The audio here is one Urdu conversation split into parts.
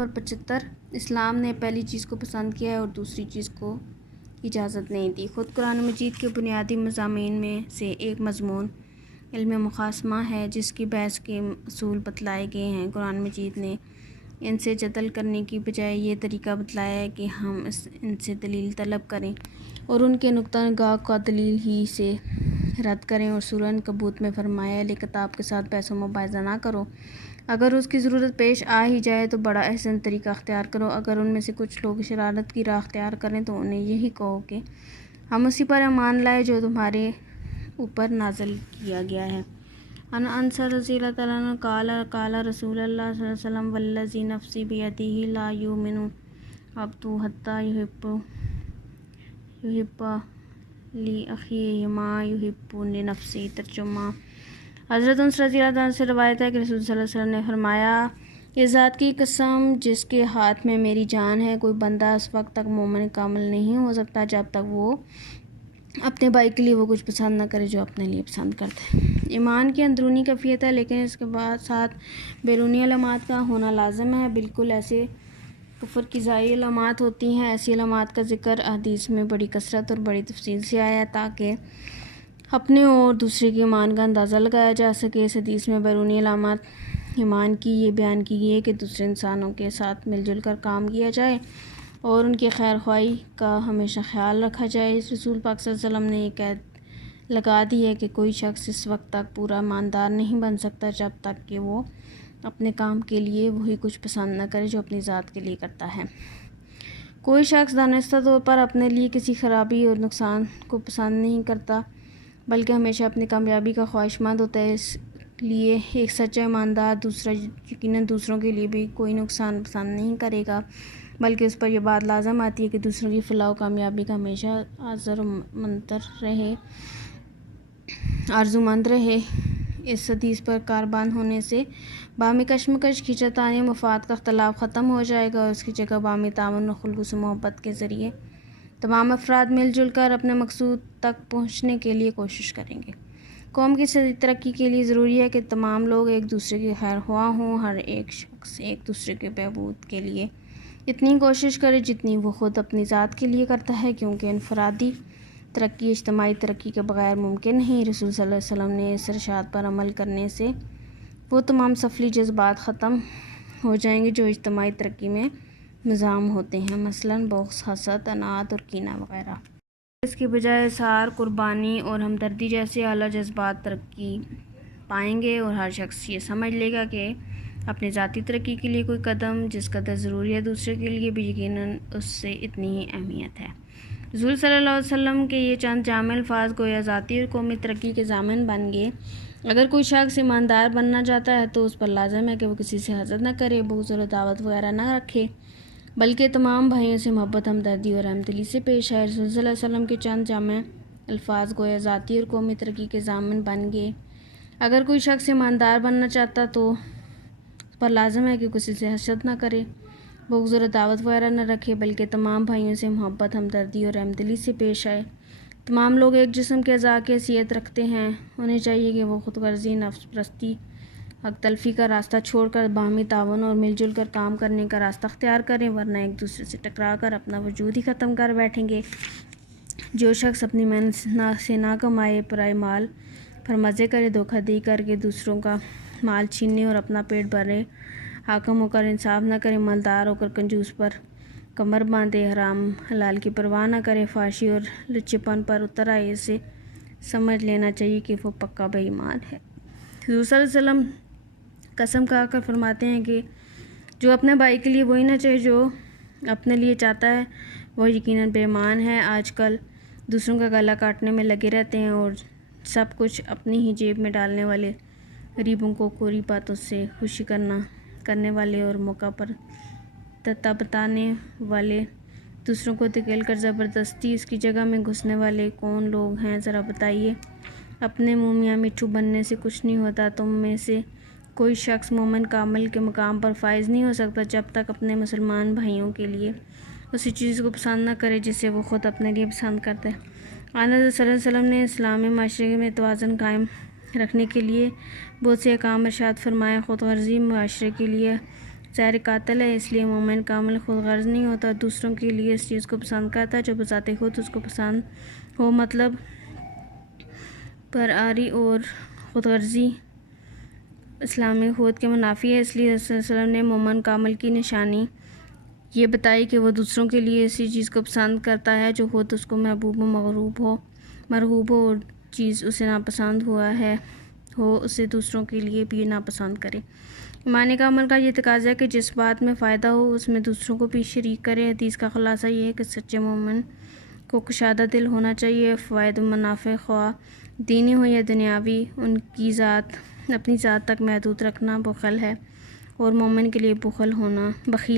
اور 75 اسلام نے پہلی چیز کو پسند کیا ہے اور دوسری چیز کو اجازت نہیں دی۔ خود قرآن مجید کے بنیادی مضامین میں سے ایک مضمون علم مقاسمہ ہے، جس کی بحث کے اصول بتلائے گئے ہیں۔ قرآن مجید نے ان سے جدل کرنے کی بجائے یہ طریقہ بتلایا ہے کہ ہم ان سے دلیل طلب کریں اور ان کے نقطہ نگاہ کا دلیل ہی سے رد کریں۔ اور سورہ عنکبوت میں فرمایا ہے، کتاب کے ساتھ بحث و مباحثہ نہ کرو، اگر اس کی ضرورت پیش آ ہی جائے تو بڑا احسن طریقہ اختیار کرو۔ اگر ان میں سے کچھ لوگ شرارت کی راہ اختیار کریں تو انہیں یہی کہو کہ ہم اسی پر ایمان لائے جو تمہارے اوپر نازل کیا گیا ہے۔ عن انس رضی اللہ تعالیٰ عنہ قال قال رسول اللہ صلی اللہ علیہ وسلم والذی نفسی بیدہ لا یؤمن عبد حتی یحب لأخیہ ما یحب لنفسہ۔ ترجمہ: حضرت انس رضی اللہ عنہ سے روایت ہے کہ رسول صلی اللہ علیہ وسلم نے فرمایا، اس ذات کی قسم جس کے ہاتھ میں میری جان ہے، کوئی بندہ اس وقت تک مومن کامل نہیں ہو سکتا جب تک وہ اپنے بھائی کے لیے وہ کچھ پسند نہ کرے جو اپنے لیے پسند کرتا ہے۔ ایمان کی اندرونی کیفیت ہے، لیکن اس کے ساتھ بیرونی علامات کا ہونا لازم ہے۔ بالکل ایسے کفر کی ظاہری علامات ہوتی ہیں۔ ایسی علامات کا ذکر احادیث میں بڑی کثرت اور بڑی تفصیل سے آیا ہے تاکہ اپنے اور دوسرے کے ایمان کا اندازہ لگایا جا سکے۔ اس حدیث میں بیرونی علامات ایمان کی یہ بیان کی گئی ہے کہ دوسرے انسانوں کے ساتھ مل جل کر کام کیا جائے اور ان کی خیر خواہی کا ہمیشہ خیال رکھا جائے۔ رسول پاک صلی اللہ علیہ وسلم نے یہ قید لگا دی ہے کہ کوئی شخص اس وقت تک پورا ایماندار نہیں بن سکتا جب تک کہ وہ اپنے کام کے لیے وہی کچھ پسند نہ کرے جو اپنی ذات کے لیے کرتا ہے۔ کوئی شخص دانستہ طور پر اپنے لیے کسی خرابی اور نقصان کو پسند نہیں کرتا بلکہ ہمیشہ اپنی کامیابی کا خواہشمند ہوتا ہے۔ اس لیے ایک سچا ایماندار دوسرا یقیناً دوسروں کے لیے بھی کوئی نقصان پسند نہیں کرے گا، بلکہ اس پر یہ بات لازم آتی ہے کہ دوسروں کی فلاح و کامیابی کا ہمیشہ آرزومند رہے۔ اس حدیث پر کاربان ہونے سے باہمی کشمکش، کھینچتانی اور مفاد کا اختلاف ختم ہو جائے گا اور اس کی جگہ باہمی تعاون اور خلوص و محبت کے ذریعے تمام افراد مل جل کر اپنے مقصود تک پہنچنے کے لیے کوشش کریں گے۔ قوم کی صحیح ترقی کے لیے ضروری ہے کہ تمام لوگ ایک دوسرے کے خیر خواہ ہوں۔ ہر ایک شخص ایک دوسرے کے بہبود کے لیے اتنی کوشش کرے جتنی وہ خود اپنی ذات کے لیے کرتا ہے، کیونکہ انفرادی ترقی اجتماعی ترقی کے بغیر ممکن نہیں۔ رسول صلی اللہ علیہ وسلم نے اس ارشاد پر عمل کرنے سے وہ تمام سفلی جذبات ختم ہو جائیں گے جو اجتماعی ترقی میں نظام ہوتے ہیں، مثلاً بغض، حسد، عناد اور کینہ وغیرہ۔ اس کی بجائے اظہار، قربانی اور ہمدردی جیسے اعلیٰ جذبات ترقی پائیں گے اور ہر شخص یہ سمجھ لے گا کہ اپنی ذاتی ترقی کے لیے کوئی قدم جس قدر ضروری ہے دوسرے کے لیے بھی یقیناً اس سے اتنی ہی اہمیت ہے۔ حضور صلی اللہ علیہ وسلم کے یہ چند جامع الفاظ گویا ذاتی اور قومی ترقی کے ضامن بن گئے۔ اگر کوئی شخص ایماندار بننا چاہتا ہے تو اس پر لازم ہے کہ وہ کسی سے حسد نہ کرے، بغض اور عداوت وغیرہ نہ رکھے، بلکہ تمام بھائیوں سے محبت، ہمدردی اور رحمدلی سے پیش آئے۔ رسول صلی اللہ علیہ وسلم کے چند جامع الفاظ گویا ذاتی اور قومی ترقی کے ضامن بن گئے۔ اگر کوئی شخص ایماندار بننا چاہتا تو اس پر لازم ہے کہ کسی سے حسد نہ کرے، بغض اور عداوت وغیرہ نہ رکھے، بلکہ تمام بھائیوں سے محبت، ہمدردی اور رحمدلی سے پیش آئے۔ تمام لوگ ایک جسم کے اعضاء کی حیثیت رکھتے ہیں، انہیں چاہیے کہ وہ خود غرضی، نفس پرستی، حق تلفی کا راستہ چھوڑ کر باہمی تعاون اور مل جل کر کام کرنے کا راستہ اختیار کریں، ورنہ ایک دوسرے سے ٹکرا کر اپنا وجود ہی ختم کر بیٹھیں گے۔ جو شخص اپنی محنت سے نہ کمائے، پرائے مال پر مزے کرے، دھوکہ دہی کر کے دوسروں کا مال چھینے اور اپنا پیٹ بھرے، حاکم ہو کر انصاف نہ کرے، مالدار ہو کر کنجوس پر کمر باندھے، حرام حلال کی پرواہ نہ کرے، فحاشی اور لچپن پر اتر آئے، اسے سمجھ لینا چاہیے کہ وہ پکا بے ایمان ہے۔ حضور صلی اللہ علیہ وسلم قسم کھا کر فرماتے ہیں کہ جو اپنے بھائی کے لیے وہی نہ چاہے جو اپنے لیے چاہتا ہے، وہ یقیناً بے ایمان ہے۔ آج کل دوسروں کا گلا کاٹنے میں لگے رہتے ہیں اور سب کچھ اپنی ہی جیب میں ڈالنے والے، غریبوں کو کوری باتوں سے خوشی کرنے والے اور موقع پر بتانے والے، دوسروں کو دھکیل کر زبردستی اس کی جگہ میں گھسنے والے کون لوگ ہیں، ذرا بتائیے۔ اپنے منہ میاں مٹھو بننے سے کچھ نہیں ہوتا۔ تم میں سے کوئی شخص مومن کامل کے مقام پر فائز نہیں ہو سکتا جب تک اپنے مسلمان بھائیوں کے لیے اسی چیز کو پسند نہ کرے جسے وہ خود اپنے لیے پسند کرتا ہے۔ حضرت صلی اللہ علیہ وسلم نے اسلامی معاشرے میں توازن قائم رکھنے کے لیے بہت سے احکام ارشاد فرمائے۔ خود غرضی معاشرے کے لیے ظاہر قاتل ہے، اس لیے مومن کامل خود غرض نہیں ہوتا، دوسروں کے لیے اس چیز کو پسند کرتا ہے جو بذات خود اس کو پسند ہو، مطلب پرآری اور خود غرضی اسلامی خود کے منافی ہے۔ اس لیے رسول صلی اللہ علیہ وسلم نے مومن کامل کی نشانی یہ بتائی کہ وہ دوسروں کے لیے اسی چیز کو پسند کرتا ہے جو خود اس کو محبوب و مرغوب ہو، اور چیز اسے ناپسند ہو اسے دوسروں کے لیے بھی ناپسند کرے۔ ایمان کامل کا یہ تقاضا ہے کہ جس بات میں فائدہ ہو اس میں دوسروں کو بھی شریک کرے۔ حدیث کا خلاصہ یہ ہے کہ سچے مومن کو کشادہ دل ہونا چاہیے، فوائد و منافع خواہ دینی ہو یا دنیاوی ان کی اپنی ذات تک محدود رکھنا بخل ہے، اور مومن کے لیے بخیل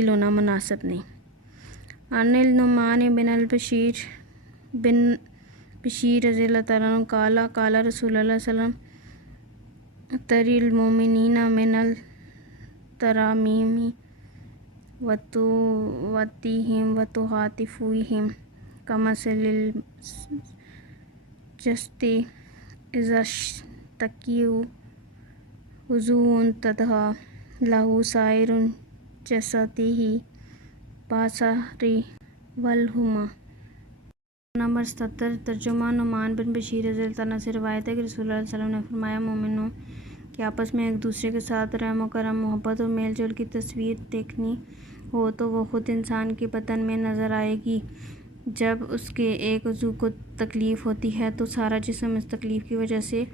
ہونا مناسب نہیں۔ عن النعمان بن بشیر رضی اللہ تعالیٰ عنہ قال قال رسول اللہ صلی اللہ علیہ وسلم تری المؤمنین من الترامیم وتوتیہم وتخاطفیہم کمثل الجسد اذا اشتکی عضو تداعی لہ سائر جسدہ بالسہر والحمى۔ نمبر 77 ترجمہ نعمان بن بشیر رضی اللہ عنہ سے روایت ہے کہ رسول اللہ صلی اللہ علیہ وسلم نے فرمایا، مومنوں کہ آپس میں ایک دوسرے کے ساتھ رحم و کرم، محبت اور میل جول کی تصویر دیکھنی ہو تو وہ خود انسان کے بدن میں نظر آئے گی۔ جب اس کے ایک عضو کو تکلیف ہوتی ہے تو سارا جسم اس تکلیف کی وجہ سے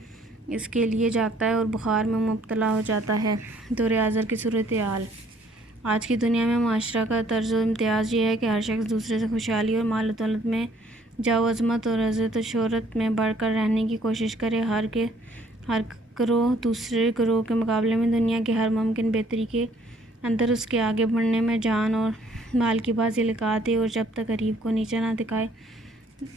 اس کے لیے جاگتا ہے اور بخار میں مبتلا ہو جاتا ہے۔ دور حاضر کی صورتحال۔ آج کی دنیا میں معاشرہ کا طرز و امتیاز یہ ہے کہ ہر شخص دوسرے سے خوشحالی اور مال و دولت میں جاہ و عظمت اور عزت و شہرت میں بڑھ کر رہنے کی کوشش کرے۔ ہر گروہ دوسرے گروہ کے مقابلے میں دنیا کی ہر ممکن بہتری کے اندر اس کے آگے بڑھنے میں جان اور مال کی بازی لگا دے، اور جب تک غریب کو نیچا نہ دکھائے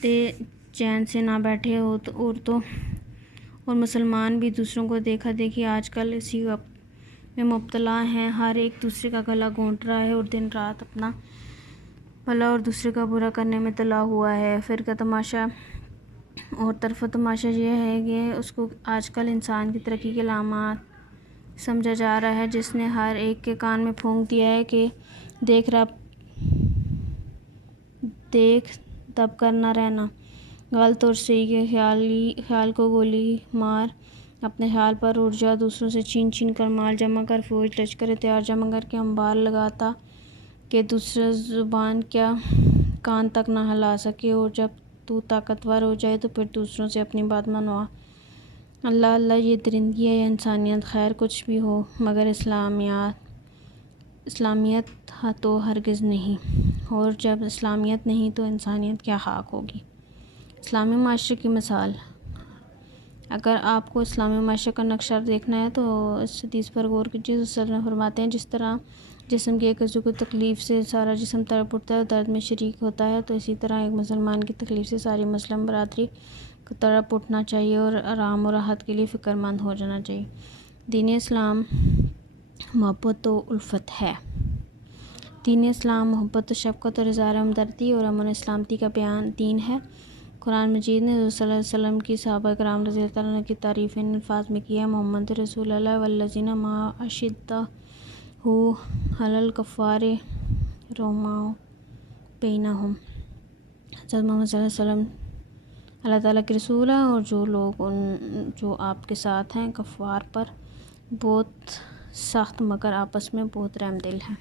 دے چین سے نہ بیٹھے اور مسلمان بھی دوسروں کو دیکھا دیکھی آج کل اسی میں مبتلا ہیں۔ ہر ایک دوسرے کا گلا گھونٹ رہا ہے اور دن رات اپنا بھلا اور دوسرے کا برا کرنے میں تلا ہوا ہے۔ فرقہ تماشا اور طرف تماشا یہ ہے کہ اس کو آج کل انسان کی ترقی کی علامات سمجھا جا رہا ہے، جس نے ہر ایک کے کان میں پھونک دیا ہے کہ دیکھ دب کر نہ رہنا، غلط اور صحیح کے خیال کو گولی مار، اپنے خیال پر اٹھ جا، دوسروں سے چھین کر مال جمع کر، فوج لشکر ہتھیار جمع کر کے انبار لگاتا کہ دوسرا زبان کیا کان تک نہ ہلا سکے، اور جب تو طاقتور ہو جائے تو پھر دوسروں سے اپنی بات منوا۔ اللہ اللہ، یہ درندگی ہے یا انسانیت؟ خیر کچھ بھی ہو مگر اسلامیت تو ہرگز نہیں، اور جب اسلامیت نہیں تو انسانیت کیا خاک ہوگی۔ اسلامی معاشرے کی مثال۔ اگر آپ کو اسلامی معاشرے کا نقشہ دیکھنا ہے تو اس حدیث پر غور کیجیے۔ رسول صلی اللہ علیہ وسلم فرماتے ہیں، جس طرح جسم کے ایک عضو کو تکلیف سے سارا جسم تڑپ اٹھتا ہے اور درد میں شریک ہوتا ہے، تو اسی طرح ایک مسلمان کی تکلیف سے ساری مسلم برادری کو تڑپ اٹھنا چاہیے اور آرام و راحت کے لیے فکر مند ہو جانا چاہیے۔ دین اسلام محبت و الفت ہے۔ دین اسلام محبت و شفقت اور اظہار ہمدردی اور امن و سلامتی کا دین ہے۔ قرآن مجید نے حضور صلی اللہ علیہ وسلم کی صحابہ کرام رضی اللہ عنہ کی تعریف ان الفاظ میں کی ہے: محمد رسول اللہ والذین معہ اشداء علی الکفار رحماء بینہم۔ حضرت محمد صلی اللہ علیہ وسلم اللہ تعالیٰ کے رسول ہیں، اور جو آپ کے ساتھ ہیں کفار پر بہت سخت مگر آپس میں بہت رحم دل ہیں۔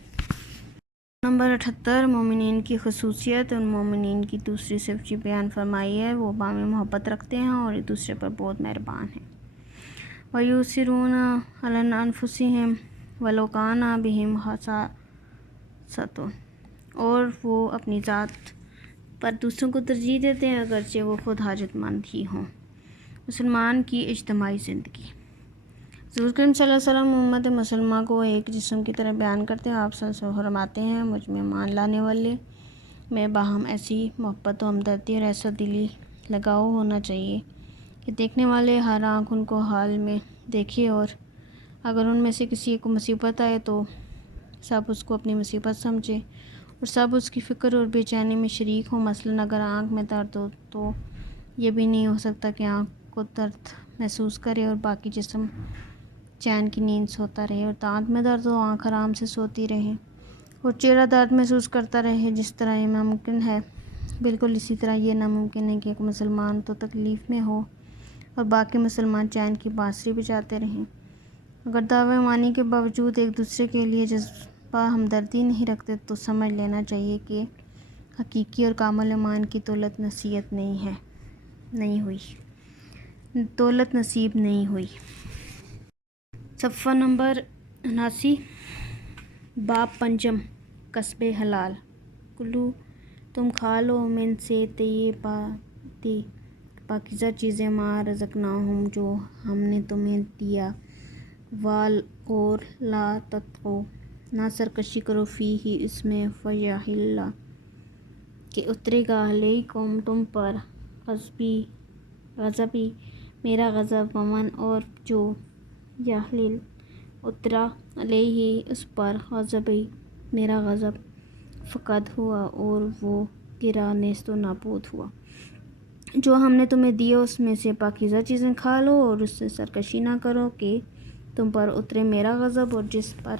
نمبر 78 مومنین کی خصوصیت۔ ان مومنین کی دوسری صفت جو بیان فرمائی ہے وہ باہمی محبت رکھتے ہیں اور ایک دوسرے پر بہت مہربان ہیں۔ وَيُؤْثِرُونَ عَلَى أَنفُسِهِمْ وَلَوْ كَانَ بِهِمْ خَصَاصَةٌ، اور وہ اپنی ذات پر دوسروں کو ترجیح دیتے ہیں اگرچہ وہ خود حاجت مند ہی ہوں۔ مسلمان کی اجتماعی زندگی۔ حضور کریم صلی اللہ علیہ وسلم امت مسلمہ کو ایک جسم کی طرح بیان کرتے ہیں۔ آپ صلی اللہ علیہ وسلم فرماتے ہیں، مجھ میں ایمان لانے والے میں باہم ایسی محبت و ہمدردی اور ایسا دلی لگاؤ ہونا چاہیے کہ دیکھنے والے ہر آنکھ ان کو حال میں دیکھے، اور اگر ان میں سے کسی کو مصیبت آئے تو سب اس کو اپنی مصیبت سمجھے اور سب اس کی فکر اور بے چینی میں شریک ہوں۔ مثلاً اگر آنکھ میں درد ہو تو یہ بھی نہیں ہو سکتا کہ آنکھ کو درد محسوس کرے اور باقی جسم چین کی نیند سوتا رہے، اور دانت میں درد ہو آنکھ آرام سے سوتی رہے، اور چہرہ درد محسوس کرتا رہے. جس طرح یہ ناممکن ہے، بالکل اسی طرح یہ ناممکن ہے کہ ایک مسلمان تو تکلیف میں ہو اور باقی مسلمان چین کی بانسری بجاتے رہیں. اگر دعوی ایمانی کے باوجود ایک دوسرے کے لیے جذبہ ہمدردی نہیں رکھتے تو سمجھ لینا چاہیے کہ حقیقی اور کامل ایمان کی دولت نصیب نہیں ہوئی. صفحہ نمبر 79. باب پنجم. کسب حلال. کلو، تم کھا لو، من سے طیبات، پاکیزہ چیزیں، ما رزقناہم، جو ہم نے تمہیں دیا، وال، اور لا تطغوا، نہ سرکشی کرو، فیہ، اس میں، فیحل، کہ اترے گا، علیکم، تم پر، غضبی، میرا غضب، ومن، اور جو، یحلل، اترا، علیہ، اس پر، غضبی، میرا غضب، فقد ہوا، اور وہ گرا، نیست و نابود ہوا. جو ہم نے تمہیں دیا اس میں سے پاکیزہ چیزیں کھا لو، اور اس سے سرکشی نہ کرو کہ تم پر اترے میرا غضب، اور جس پر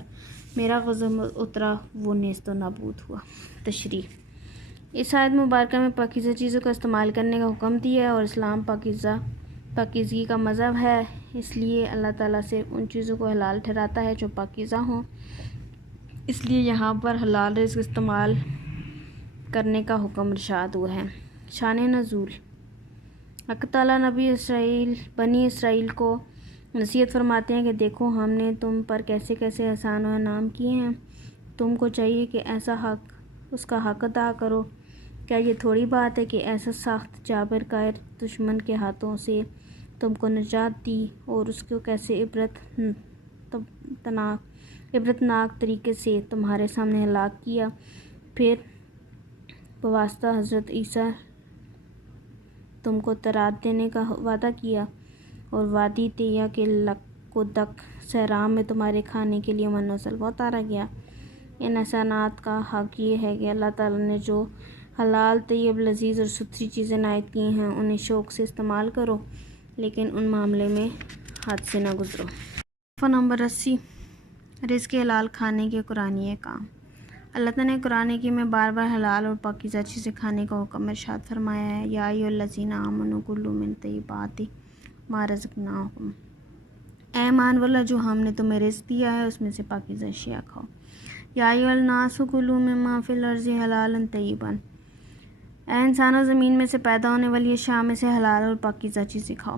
میرا غضب اترا وہ نیست و نابود ہوا. تشریح. اس آیت مبارکہ میں پاکیزہ چیزوں کا استعمال کرنے کا حکم دیا ہے، اور اسلام پاکیزگی کا مذہب ہے. اس لیے اللہ تعالیٰ صرف ان چیزوں کو حلال ٹھہراتا ہے جو پاکیزہ ہوں. اس لیے یہاں پر حلال رزق استعمال کرنے کا حکم ارشاد ہوا ہے. شان نزول. حق تعالیٰ بنی اسرائیل کو نصیحت فرماتے ہیں کہ دیکھو ہم نے تم پر کیسے کیسے احسان و انعام کیے ہیں، تم کو چاہیے کہ اس کا حق ادا کرو. کیا یہ تھوڑی بات ہے کہ ایسا سخت جابر کائر دشمن کے ہاتھوں سے تم کو نجات دی، اور اس کو کیسے عبرتناک طریقے سے تمہارے سامنے ہلاک کیا، پھر بواسطہ حضرت عیسیٰ تم کو تورات دینے کا وعدہ کیا، اور وادی طیہ کے لک و دک صحرا میں تمہارے کھانے کے لیے من و سلوہ اتارا گیا. ان احسانات کا حق یہ ہے کہ اللہ تعالیٰ نے جو حلال، طیب، لذیذ اور ستھری چیزیں عنایت کی ہیں انہیں شوق سے استعمال کرو، لیکن ان معاملے میں حد سے نہ گزرو. صفحہ نمبر 80. رزق حلال کھانے کے قرآنی احکام. اللہ تعالیٰ نے قرآن حکیم میں بار بار حلال اور پاکیزہ چیزیں کھانے کا حکم ارشاد فرمایا ہے. یا ایھا الذین آمنوا کلوا من طیبات ما رزقناکم، اے ایمان والو، جو ہم نے تمہیں رزق دیا ہے اس میں سے پاکیزہ اشیاء کھاؤ. یا ایھا الناس کلوا مما فی الارض حلالا طیبا، اے انسانوں، زمین میں سے پیدا ہونے والی اشیاء میں سے حلال اور پاکیزہ چیزیں کھاؤ.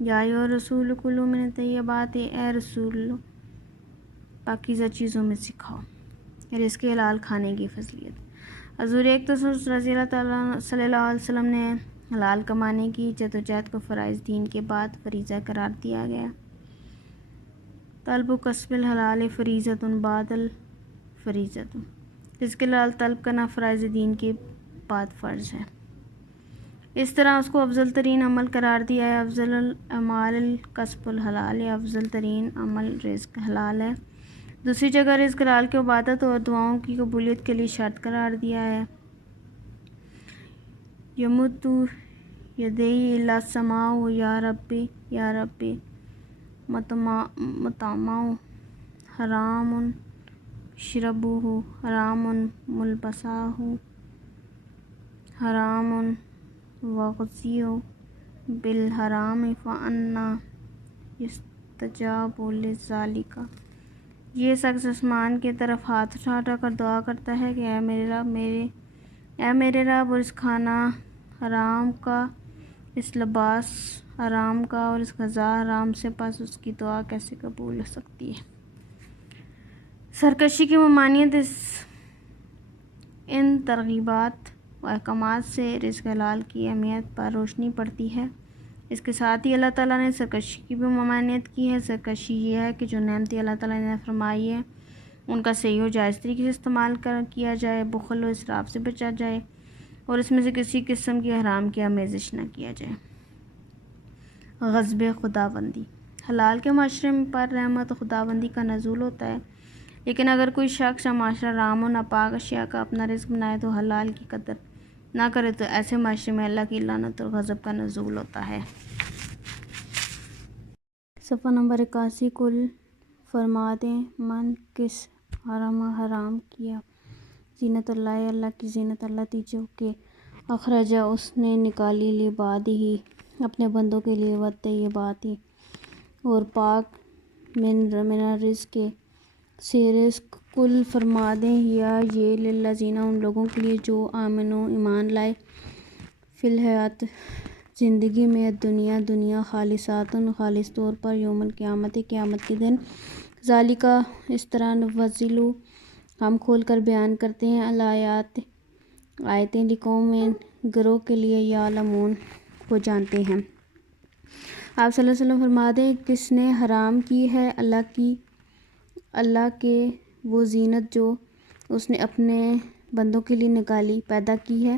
یا ایھا الرسول کلوا من الطیبات، اے رسول پاکیزہ چیزوں میں سے کھاؤ. رزق حلال کھانے کی فضیلت. حضور اقدس صلی اللہ علیہ وسلم نے حلال کمانے کی جدوجہد کو فرائض دین کے بعد فریضہ قرار دیا گیا. طلب و کسب الحلال فریضۃ بعد الفریضۃ. رزق حلال طلب کرنا فرائض دین کے بعد فرض ہے. اس طرح اس کو افضل ترین عمل قرار دیا ہے. افضل الاعمال الکسب الحلال، افضل ترین عمل رزق حلال ہے. دوسری جگہ رزق حلال کی عبادت اور دعاؤں کی قبولیت کے لیے شرط قرار دیا ہے. یمد یدیہ الی السماء، یا ربی مطعمہ حرام، مشربہ حرام، ملبسہ حرام، وغذیہ بالحرام، فانا یستجاب لذالک. یہ شخص آسمان کی طرف ہاتھ اٹھا کر دعا کرتا ہے کہ اے میرے رب، اور اس کھانا حرام کا، اس لباس حرام کا، اور اس غذا حرام سے، پس اس کی دعا کیسے قبول ہو سکتی ہے؟ سرکشی کی ممانعت. ان ترغیبات و احکامات سے رزق حلال کی اہمیت پر روشنی پڑتی ہے. اس کے ساتھ ہی اللہ تعالیٰ نے سرکشی کی بھی ممانعت کی ہے. سرکشی یہ ہے کہ جو نعمتیں اللہ تعالیٰ نے فرمائی ہے ان کا صحیح و جائز طریقے سے استعمال کیا جائے، بخل و اسراف سے بچا جائے، اور اس میں سے کسی قسم کی حرام کی آمیزش نہ کیا جائے. غضب خداوندی. حلال کے معاشرے پر رحمت خداوندی کا نزول ہوتا ہے، لیکن اگر کوئی شخص یا معاشرہ حرام و ناپاک اشیاء کا اپنا رزق بنائے تو حلال کی قدر نہ کرے تو ایسے معاشرے میں اللہ کی لعنت اور غضب کا نزول ہوتا ہے. صفحہ نمبر 81. کل فرما دیں من کس حرام کیا زینت اللہ، اللہ کی زینت اللہ تیجو کے اخرجہ اس نے نکالی لی بعد ہی اپنے بندوں کے لیے وقت یہ بات ہی، اور پاک من رزق سے رزق کل فرما دیں یا یہ للذین ان لوگوں کے لیے جو آمنو ایمان لائے فی الحیات زندگی میں دنیا خالصاتن خالص طور پر یوم القیامت قیامت کے دن ذالکا اس طرح نفصلو ہم کھول کر بیان کرتے ہیں الآیات آیتیں لقوم گروہ کے لیے یعلمون وہ جانتے ہیں۔ آپ صلی اللہ علیہ وسلم فرما دیں کس نے حرام کی ہے اللہ کے وہ زینت جو اس نے اپنے بندوں کے لیے نکالی پیدا کی ہے،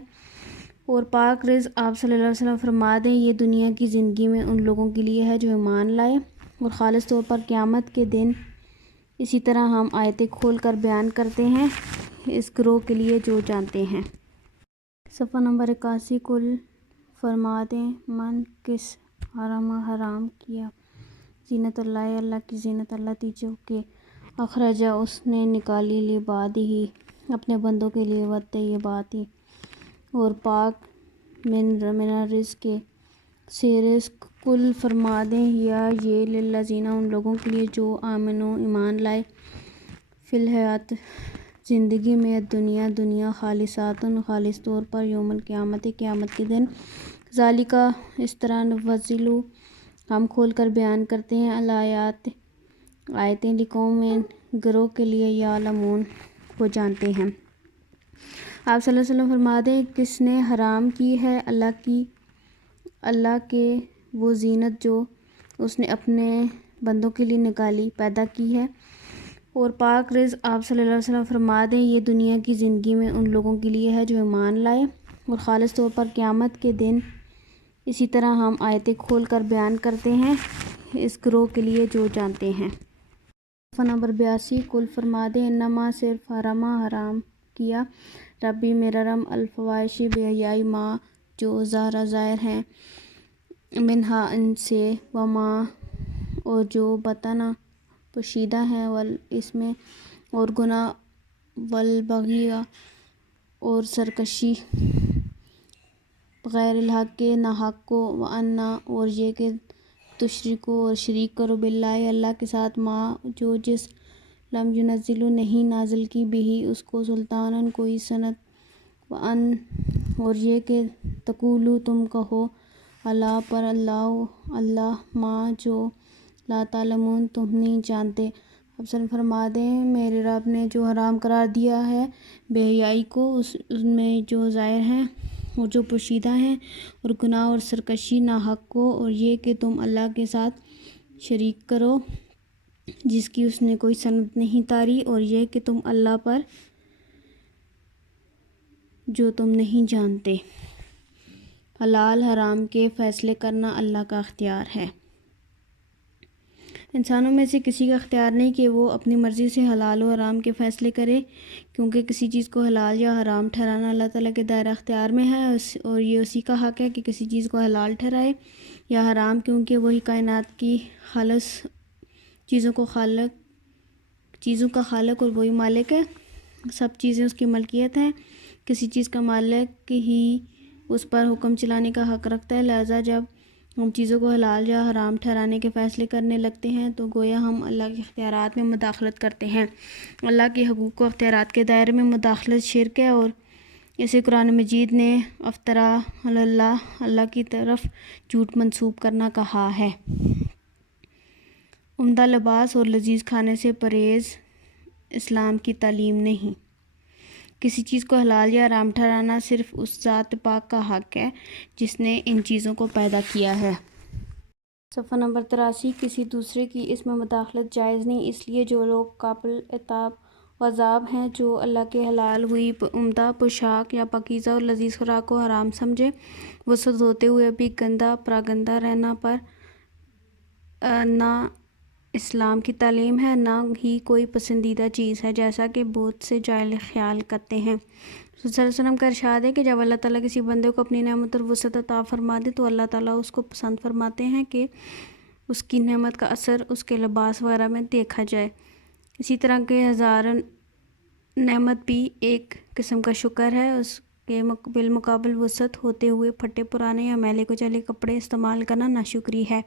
اور پاک رزق آپ صلی اللہ علیہ وسلم فرما دیں یہ دنیا کی زندگی میں ان لوگوں کے لیے ہے جو ایمان لائے اور خالص طور پر قیامت کے دن اسی طرح ہم آیتیں کھول کر بیان کرتے ہیں اس گروہ کے لیے جو جانتے ہیں۔ صفحہ نمبر 81 کل فرما دیں من کس حرام کیا زینت اللہ، اللہ کی زینت اللہ تیجو کے اخرجہ اس نے نکالی لی بعد ہی اپنے بندوں کے لیے وقت یہ بات ہی، اور پاک من رزق سے رزق کل فرما دیں یا یہ للذین ان لوگوں کے لیے جو آمنو ایمان لائے فی الحیات زندگی میں دنیا خالصاتن خالص طور پر یوم القیامت قیامت کے دن ذالکا اس طرح نفصلو ہم کھول کر بیان کرتے ہیں الآیات آیتیں لقوم گروہ کے لیے یعلمون وہ جانتے ہیں۔ آپ صلی اللہ علیہ وسلم فرما دیں کس نے حرام کی ہے اللہ کے وہ زینت جو اس نے اپنے بندوں کے لیے نکالی پیدا کی ہے، اور پاک رزق آپ صلی اللہ علیہ وسلم فرما دیں یہ دنیا کی زندگی میں ان لوگوں کے لیے ہے جو ایمان لائے اور خالص طور پر قیامت کے دن اسی طرح ہم آیتیں کھول کر بیان کرتے ہیں اس گروہ کے لیے جو جانتے ہیں۔ صفحہ نمبر 82 کل فرما دیں انما صرف حرام کیا ربی میرا رب الفواحش بے حیائی ماں جو ظاہر ہیں منہا ان سے وما اور جو بطنا پوشیدہ ہیں اس میں اور گناہ والبغی اور سرکشی بغیر الحق کے ناحق کو وانا اور یہ کہ تشرکو اور شریک کرو باللہ اللہ کے ساتھ ماں جو جس لم ینزل نہیں نازل کی بھی اس کو سلطانن کوئی سند وان اور یہ کہ تقولو تم کہو اللہ پر اللہ ماں جو لا تعلمون تم نہیں جانتے۔ اب سن فرما دیں میرے رب نے جو حرام قرار دیا ہے بے حیائی کو اس میں جو ظاہر ہیں اور جو پوشیدہ ہیں اور گناہ اور سرکشی ناحق کو اور یہ کہ تم اللہ کے ساتھ شریک کرو جس کی اس نے کوئی سند نہیں تاری، اور یہ کہ تم اللہ پر جو تم نہیں جانتے۔ حلال حرام کے فیصلے کرنا اللہ کا اختیار ہے۔ انسانوں میں سے کسی کا اختیار نہیں کہ وہ اپنی مرضی سے حلال و حرام کے فیصلے کرے، کیونکہ کسی چیز کو حلال یا حرام ٹھہرانا اللہ تعالیٰ کے دائرہ اختیار میں ہے، اور یہ اسی کا حق ہے کہ کسی چیز کو حلال ٹھہرائے یا حرام، کیونکہ وہی کائنات کی چیزوں کا خالق اور وہی مالک ہے۔ سب چیزیں اس کی ملکیت ہیں، کسی چیز کا مالک ہی اس پر حکم چلانے کا حق رکھتا ہے، لہذا جب ہم چیزوں کو حلال یا حرام ٹھہرانے کے فیصلے کرنے لگتے ہیں تو گویا ہم اللہ کے اختیارات میں مداخلت کرتے ہیں۔ اللہ کے حقوق و اختیارات کے دائرے میں مداخلت شرک ہے، اور اسے قرآن مجید نے افترا علی اللہ کی طرف جھوٹ منسوب کرنا کہا ہے۔ عمدہ لباس اور لذیذ کھانے سے پرہیز اسلام کی تعلیم نہیں۔ کسی چیز کو حلال یا حرام ٹھہرانا صرف اس ذات پاک کا حق ہے جس نے ان چیزوں کو پیدا کیا ہے۔ صفحہ نمبر 83 کسی دوسرے کی اس میں مداخلت جائز نہیں، اس لیے جو لوگ قابل عتاب و عذاب ہیں جو اللہ کے حلال ہوئی عمدہ پوشاک یا پاکیزہ اور لذیذ خوراک کو حرام سمجھے، وسعت ہوتے ہوئے بھی گندہ پراگندہ رہنا پر نہ اسلام کی تعلیم ہے نہ ہی کوئی پسندیدہ چیز ہے، جیسا کہ بہت سے جاہل خیال کرتے ہیں۔ صلی اللہ علیہ وسلم کا ارشاد ہے کہ جب اللہ تعالیٰ کسی بندے کو اپنی نعمت اور وسعت عطا فرما دے تو اللہ تعالیٰ اس کو پسند فرماتے ہیں کہ اس کی نعمت کا اثر اس کے لباس وغیرہ میں دیکھا جائے۔ اسی طرح کے ہزار نعمت بھی ایک قسم کا شکر ہے، اس کے بالمقابل وسعت ہوتے ہوئے پھٹے پرانے یا میلے کچیلے کپڑے استعمال کرنا ناشکری ہے،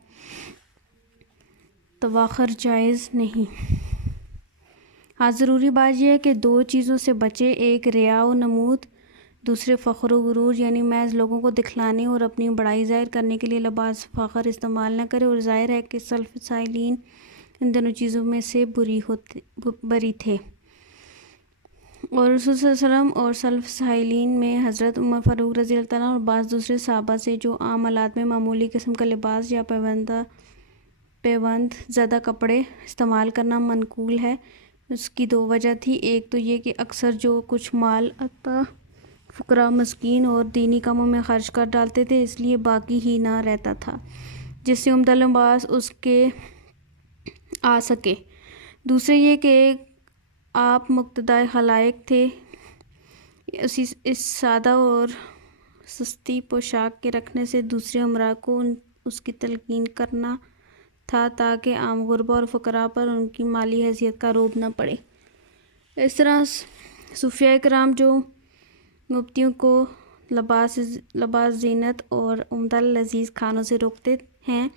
تواخر جائز نہیں۔ ہاں ضروری بات یہ ہے کہ دو چیزوں سے بچے، ایک ریا و نمود، دوسرے فخر و غرور، یعنی محض لوگوں کو دکھلانے اور اپنی بڑائی ظاہر کرنے کے لیے لباس فخر استعمال نہ کرے، اور ظاہر ہے کہ سلف صالحین ان دونوں چیزوں میں سے بری تھے، اور رسول صلی اللہ علیہ وسلم اور سلف صالحین میں حضرت عمر فاروق رضی اللہ تعالیٰ اور بعض دوسرے صحابہ سے جو عام حالات میں معمولی قسم کا لباس یا پیوند زدہ کپڑے استعمال کرنا منقول ہے، اس کی دو وجہ تھی۔ ایک تو یہ کہ اکثر جو کچھ مال عطا فقراء، مسکین اور دینی کاموں میں خرچ کر ڈالتے تھے، اس لیے باقی ہی نہ رہتا تھا جس سے عمدہ لباس اس کے آ سکے۔ دوسرے یہ کہ آپ مقتدائے خلائق تھے، اس سادہ اور سستی پوشاک کے رکھنے سے دوسرے امراء کو اس کی تلقین کرنا تھا تاکہ عام غربا اور فقراء پر ان کی مالی حیثیت کا رعب نہ پڑے۔ اس طرح صوفیاء کرام جو مبتدیوں کو لباس زینت اور عمدہ لذیذ کھانوں سے روکتے ہیں،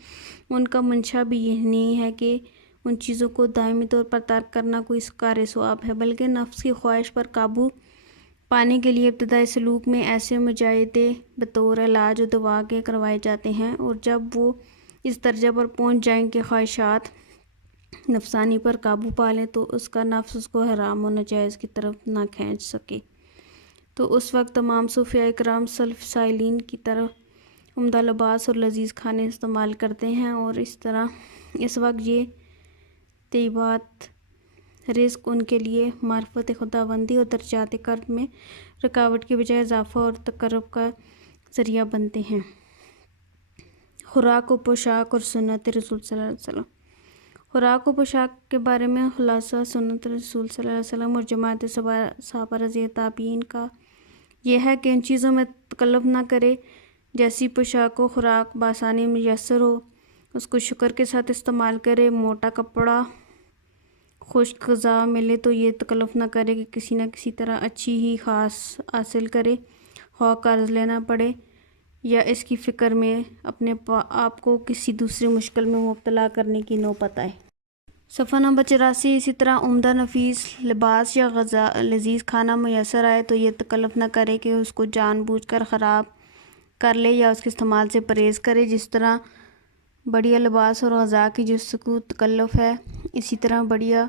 ان کا منشا بھی یہ نہیں ہے کہ ان چیزوں کو دائمی طور پر ترک کرنا کوئی کار ثواب ہے، بلکہ نفس کی خواہش پر قابو پانے کے لیے ابتدائی سلوک میں ایسے مجاہدے بطور علاج و دوا کے کروائے جاتے ہیں، اور جب وہ اس درجہ پر پہنچ جائیں کہ خواہشات نفسانی پر قابو پا لیں تو اس کا نفس اس کو حرام و ناجائز کی طرف نہ کھینچ سکے، تو اس وقت تمام صوفیاء کرام سلف صالحین کی طرح عمدہ لباس اور لذیذ کھانے استعمال کرتے ہیں، اور اس طرح اس وقت یہ طیبات رزق ان کے لیے معرفت خداوندی اور درجات قرب میں رکاوٹ کے بجائے اضافہ اور تقرب کا ذریعہ بنتے ہیں۔ خوراک و پوشاک اور سنت رسول صلی اللہ علیہ وسلم۔ خوراک و پوشاک کے بارے میں خلاصہ سنت رسول صلی اللہ علیہ وسلم اور جماعت صحابہ رضی تابعین کا یہ ہے کہ ان چیزوں میں تکلف نہ کرے، جیسی پوشاک و خوراک بآسانی میسر ہو اس کو شکر کے ساتھ استعمال کرے، موٹا کپڑا، خشک غذا ملے تو یہ تکلف نہ کرے کہ کسی نہ کسی طرح اچھی ہی خاص حاصل کرے، خواہ قرض لینا پڑے یا اس کی فکر میں اپنے آپ کو کسی دوسری مشکل میں مبتلا کرنے کی نوبت آئے۔ صفحہ نمبر 84۔ اسی طرح عمدہ نفیس لباس یا لذیذ کھانا میسر آئے تو یہ تکلف نہ کرے کہ اس کو جان بوجھ کر خراب کر لے یا اس کے استعمال سے پرہیز کرے۔ جس طرح بڑھیا لباس اور غذا کی جس کو تکلف ہے، اسی طرح بڑھیا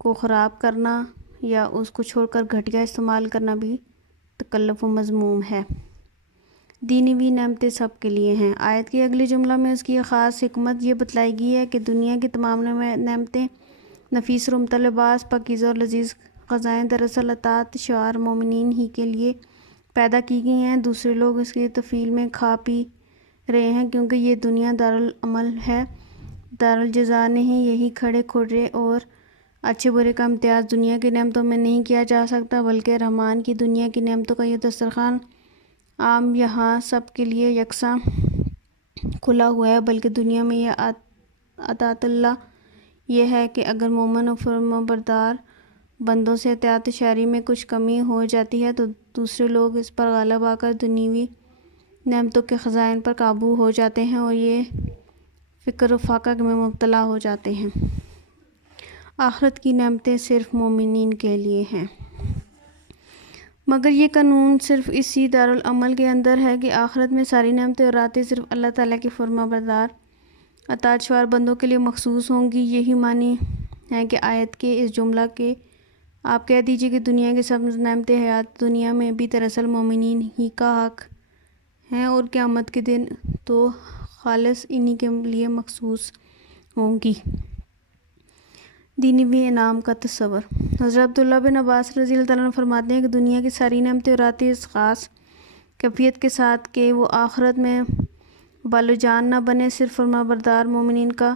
کو خراب کرنا یا اس کو چھوڑ کر گھٹیا استعمال کرنا بھی تکلف و مذموم ہے۔ دینی بھی نعمتیں سب کے لیے ہیں۔ آیت کے اگلے جملہ میں اس کی خاص حکمت یہ بتلائی گئی ہے کہ دنیا کی تمام نعمتیں، نفیس اور عمدہ لباس، پاکیزہ اور لذیذ غذائیں دراصل اطاعت شعار مومنین ہی کے لیے پیدا کی گئی ہیں، دوسرے لوگ اس کی تفصیل میں کھا پی رہے ہیں کیونکہ یہ دنیا دارالعمل ہے، دارالجزا نہیں۔ یہی کھڑے کھوٹے اور اچھے برے کا امتیاز دنیا کی نعمتوں میں نہیں کیا جا سکتا، بلکہ رحمان کی دنیا کی نعمتوں کا یہ دسترخوان عام یہاں سب کے لیے یکساں کھلا ہوا ہے، بلکہ دنیا میں یہ عطاۃ اللہ یہ ہے کہ اگر مومن و فرمانبردار بندوں سے اطاعت شرعی میں کچھ کمی ہو جاتی ہے تو دوسرے لوگ اس پر غالب آ کر دنیوی نعمتوں کے خزائن پر قابو ہو جاتے ہیں اور یہ فکر و فاقہ میں مبتلا ہو جاتے ہیں۔ آخرت کی نعمتیں صرف مومنین کے لیے ہیں، مگر یہ قانون صرف اسی دارالعمل کے اندر ہے کہ آخرت میں ساری نعمتیں اور راحتیں صرف اللہ تعالیٰ کے فرمانبردار اطاعت شعار بندوں کے لیے مخصوص ہوں گی۔ یہی معنی ہے کہ آیت کے اس جملہ کے آپ کہہ دیجئے کہ دنیا کی سب نعمتیں حیات دنیا میں بھی دراصل مومنین ہی کا حق ہیں اور قیامت کے دن تو خالص انہی کے لیے مخصوص ہوں گی۔ دینی بھی انعام کا تصور۔ حضرت عبداللہ بن عباس رضی اللہ تعالیٰ عنہ فرماتے ہیں کہ دنیا کی ساری نعمتیں اور راحتیں اس خاص کیفیت کے ساتھ کہ وہ آخرت میں بال و جان نہ بنے صرف فرمانبردار مومنین کا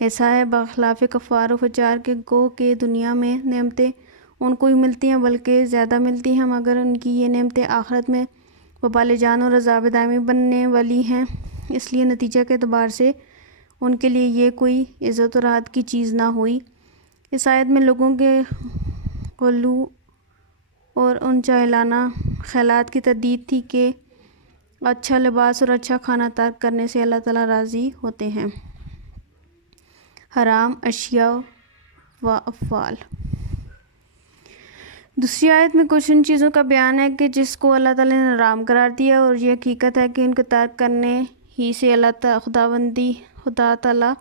حصہ ہے، بخلاف کفار و فجار کے گو کہ دنیا میں نعمتیں ان کو ہی ملتی ہیں بلکہ زیادہ ملتی ہیں، مگر ان کی یہ نعمتیں آخرت میں وبال جان اور عذاب دائمی بننے والی ہیں، اس لیے نتیجہ کے اعتبار سے ان کے لیے یہ کوئی عزت و راحت کی چیز نہ ہوئی۔ اس آیت میں لوگوں کے غلو اور ان جاہلانہ خیالات کی تردید تھی کہ اچھا لباس اور اچھا کھانا ترک کرنے سے اللہ تعالیٰ راضی ہوتے ہیں۔ حرام اشیاء و افعال۔ دوسری آیت میں کچھ ان چیزوں کا بیان ہے کہ جس کو اللہ تعالیٰ نے حرام قرار دیا، اور یہ حقیقت ہے کہ ان کو ترک کرنے ہی سے خدا تعالیٰ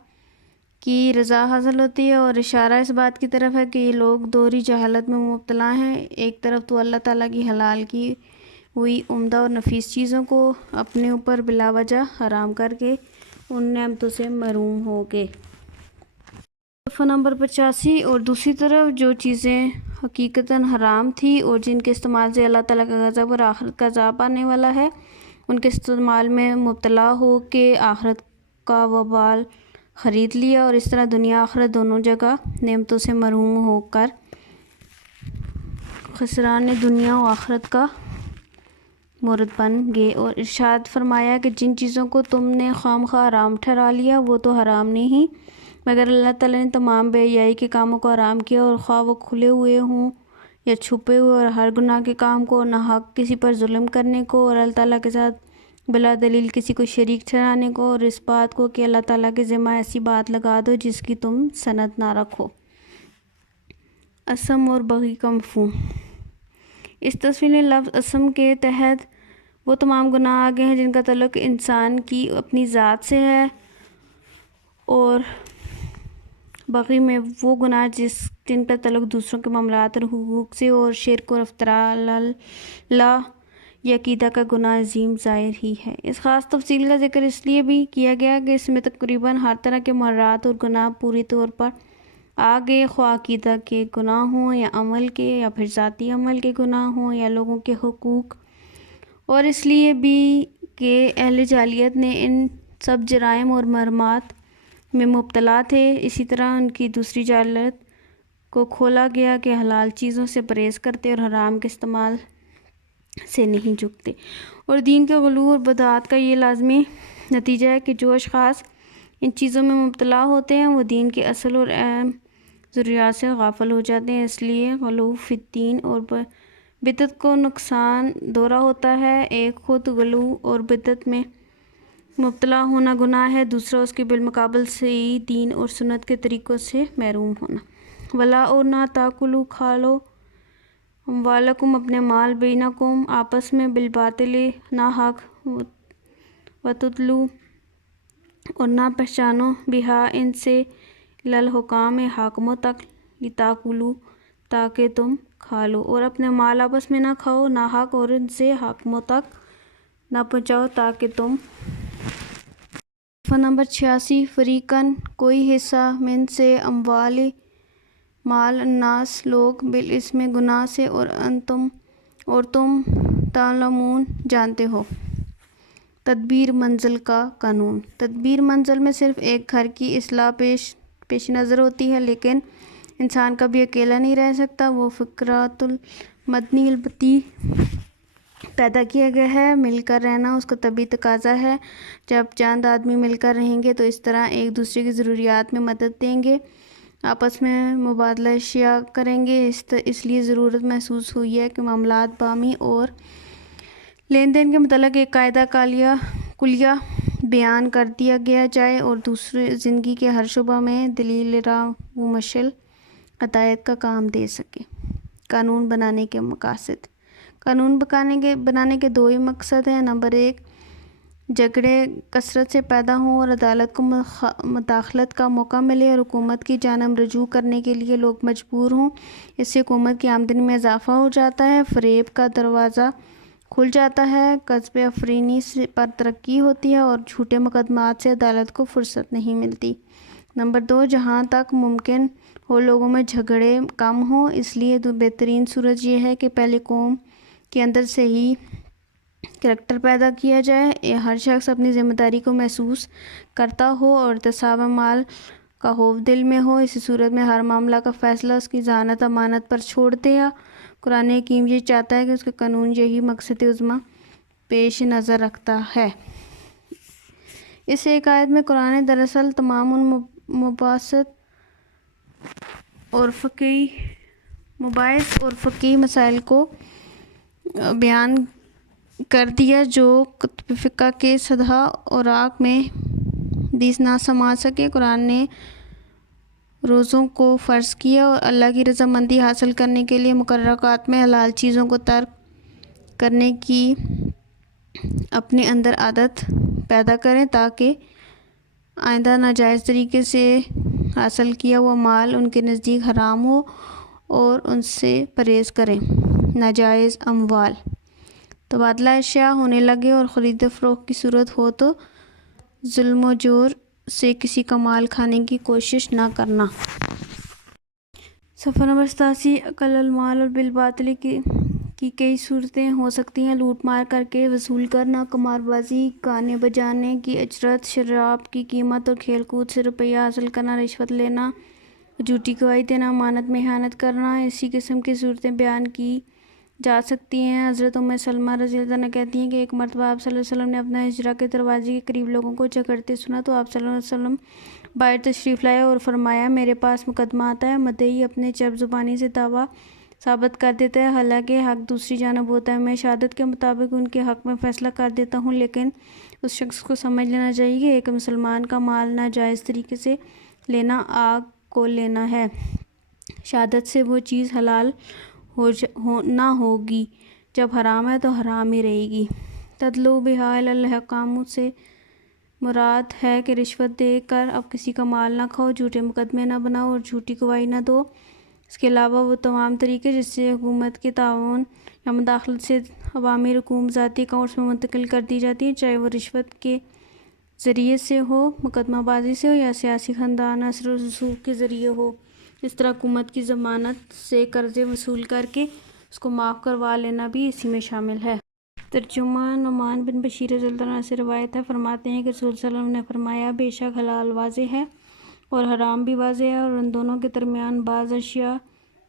کی رضا حاصل ہوتی ہے، اور اشارہ اس بات کی طرف ہے کہ یہ لوگ دوہری جہالت میں مبتلا ہیں۔ ایک طرف تو اللہ تعالیٰ کی حلال کی ہوئی عمدہ اور نفیس چیزوں کو اپنے اوپر بلا وجہ حرام کر کے ان نعمتوں سے محروم ہو گئے۔ صفحہ نمبر 85۔ اور دوسری طرف جو چیزیں حقیقتاً حرام تھی اور جن کے استعمال سے اللہ تعالیٰ کا غضب اور آخرت کا عذاب آنے والا ہے، ان کے استعمال میں مبتلا ہو کے آخرت کا وبال خرید لیا، اور اس طرح دنیا آخرت دونوں جگہ نعمتوں سے محروم ہو کر خسران دنیا و آخرت کا مورد بن گئے۔ اور ارشاد فرمایا کہ جن چیزوں کو تم نے خام خواہ حرام ٹھہرا لیا وہ تو حرام نہیں، مگر اللہ تعالیٰ نے تمام بے حیائی کے کاموں کو حرام کیا، اور خواہ وہ کھلے ہوئے ہوں یا چھپے ہوئے، اور ہر گناہ کے کام کو، اور ناحق کسی پر ظلم کرنے کو، اور اللہ تعالیٰ کے ساتھ بلا دلیل کسی کو شریک ٹھہرانے کو، اور اس بات کو کہ اللہ تعالیٰ کے ذمہ ایسی بات لگا دو جس کی تم سند نہ رکھو۔ اسم اور بغی کا مفہوم۔ اس تصویر میں لفظ اسم کے تحت وہ تمام گناہ آگے ہیں جن کا تعلق انسان کی اپنی ذات سے ہے، اور بغی میں وہ گناہ جن کا تعلق دوسروں کے معاملات اور حقوق سے، اور شرک اور افتراء علی اللہ یہ عقیدہ کا گناہ عظیم ظاہر ہی ہے۔ اس خاص تفصیل کا ذکر اس لیے بھی کیا گیا کہ اس میں تقریباً ہر طرح کے محرمات اور گناہ پوری طور پر آگے، خواہ عقیدہ کے گناہ ہوں یا عمل کے، یا پھر ذاتی عمل کے گناہ ہوں یا لوگوں کے حقوق، اور اس لیے بھی کہ اہل جاہلیت نے ان سب جرائم اور محرمات میں مبتلا تھے۔ اسی طرح ان کی دوسری جہالت کو کھولا گیا کہ حلال چیزوں سے پرہیز کرتے اور حرام کے استعمال سے نہیں جھکتے، اور دین کے غلو اور بدعات کا یہ لازمی نتیجہ ہے کہ جو اشخاص ان چیزوں میں مبتلا ہوتے ہیں وہ دین کے اصل اور اہم ضروریات سے غافل ہو جاتے ہیں۔ اس لیے غلو فی الدین اور بدعت کو نقصان دورہ ہوتا ہے۔ ایک خود غلو اور بدعت میں مبتلا ہونا گناہ ہے، دوسرا اس کے بالمقابل صحیح دین اور سنت کے طریقوں سے محروم ہونا۔ ولا اور نہ تاکلوا کھا لو اموالکم اپنے مال بینکم آپس میں بالباطل ناحق وتدلوا اور نہ پہچانو بہا ان سے الی الحکام حاکموں تک لتاکلوا تاکہ تم کھا لو، اور اپنے مال آپس میں نہ کھاؤ ناحق اور ان سے حاکموں تک نہ پہنچاؤ تاکہ تم۔ صفحہ نمبر 86۔ فریقاً کوئی حصہ من سے اموال مال الناس لوگ بالاسم گناہ سے، اور تم تعلمون جانتے ہو۔ تدبیر منزل کا قانون۔ تدبیر منزل میں صرف ایک گھر کی اصلاح پیش نظر ہوتی ہے، لیکن انسان کبھی اکیلا نہیں رہ سکتا۔ وہ فکرۃ المدنی البتی پیدا کیا گیا ہے، مل کر رہنا اس کا طبعی تقاضا ہے۔ جب چند آدمی مل کر رہیں گے تو اس طرح ایک دوسرے کی ضروریات میں مدد دیں گے، آپس میں مبادلہ اشیاء کریں گے۔ اس لیے ضرورت محسوس ہوئی ہے کہ معاملات باہمی اور لین دین کے متعلق ایک قاعدہ کلیہ بیان کر دیا گیا جائے، اور دوسرے زندگی کے ہر شعبہ میں دلیل راہ و مشعل ہدایت کا کام دے سکے۔ قانون بنانے کے مقاصد۔ قانون بنانے کے دو ہی مقصد ہیں۔ نمبر 1، جھگڑے کثرت سے پیدا ہوں اور عدالت کو مداخلت کا موقع ملے اور حکومت کی جانب رجوع کرنے کے لیے لوگ مجبور ہوں۔ اس سے حکومت کی آمدنی میں اضافہ ہو جاتا ہے، فریب کا دروازہ کھل جاتا ہے، کسب آفرینی پر ترقی ہوتی ہے، اور جھوٹے مقدمات سے عدالت کو فرصت نہیں ملتی۔ نمبر 2، جہاں تک ممکن ہو لوگوں میں جھگڑے کم ہوں۔ اس لیے بہترین صورت یہ ہے کہ پہلے قوم کے اندر صحیح کریکٹر پیدا کیا جائے، ہر شخص اپنی ذمہ داری کو محسوس کرتا ہو اور احتساب مال کا خوف دل میں ہو۔ اسی صورت میں ہر معاملہ کا فیصلہ اس کی ذہانت امانت پر چھوڑ دیا۔ قرآن حکیم یہ چاہتا ہے کہ اس کا قانون یہی مقصد عظمیٰ پیش نظر رکھتا ہے۔ اس ایک آیت میں قرآن دراصل تمام ان مباحث اور فقہی مسائل کو بیان کر دیا جو کتب فقہ کے صدہ اوراق میں 20 نہ سما سکے۔ قرآن نے روزوں کو فرض کیا اور اللہ کی رضامندی حاصل کرنے کے لیے مقررہ اوقات میں حلال چیزوں کو ترک کرنے کی اپنے اندر عادت پیدا کریں تاکہ آئندہ ناجائز طریقے سے حاصل کیا ہوا مال ان کے نزدیک حرام ہو اور ان سے پرہیز کریں۔ ناجائز اموال تبادلہ اشیاء ہونے لگے اور خرید و فروخت کی صورت ہو تو ظلم و جور سے کسی کا مال کھانے کی کوشش نہ کرنا۔ صفحہ نمبر 87۔ اکل المال اور بالباطل کی کئی صورتیں ہو سکتی ہیں: لوٹ مار کر کے وصول کرنا، قمار بازی، گانے بجانے کی اجرت، شراب کی قیمت اور کھیل کود سے روپیہ حاصل کرنا، رشوت لینا، جھوٹی گواہی دینا، امانت میں خیانت کرنا۔ اسی قسم کی صورتیں بیان کی جا سکتی ہیں۔ حضرت ام سلمہ رضی اللہ عنہ کہتی ہیں کہ ایک مرتبہ آپ صلی اللہ علیہ وسلم نے اپنا حجرہ کے دروازے کے قریب لوگوں کو جھگڑتے سنا تو آپ صلی اللہ علیہ وسلم باہر تشریف لائے اور فرمایا، میرے پاس مقدمہ آتا ہے، مدعی اپنے چرب زبانی سے دعویٰ ثابت کر دیتا ہے حالانکہ حق دوسری جانب ہوتا ہے۔ میں شہادت کے مطابق ان کے حق میں فیصلہ کر دیتا ہوں، لیکن اس شخص کو سمجھ لینا چاہیے کہ ایک مسلمان کا مال ناجائز طریقے سے لینا آگ کو لینا ہے۔ شہادت سے وہ چیز حلال نہ ہوگی، جب حرام ہے تو حرام ہی رہے گی۔ تدلو بہا الی الحکام سے مراد ہے کہ رشوت دے کر اب کسی کا مال نہ کھاؤ، جھوٹے مقدمے نہ بناؤ اور جھوٹی گواہی نہ دو۔ اس کے علاوہ وہ تمام طریقے جس سے حکومت کے تعاون یا مداخلت سے عوامی رقوم ذاتی اکاؤنٹس میں منتقل کر دی جاتی ہیں، چاہے وہ رشوت کے ذریعے سے ہو، مقدمہ بازی سے ہو یا سیاسی خاندان اثر و رسوخ کے ذریعے ہو۔ اس طرح حکومت کی ضمانت سے قرضے وصول کر کے اس کو معاف کروا لینا بھی اسی میں شامل ہے۔ ترجمہ نعمان بن بشیر رضی اللہ عنہ سے روایت ہے، فرماتے ہیں کہ رسول صلی اللہ علیہ وسلم نے فرمایا، بے شک حلال واضح ہے اور حرام بھی واضح ہے اور ان دونوں کے درمیان بعض اشیاء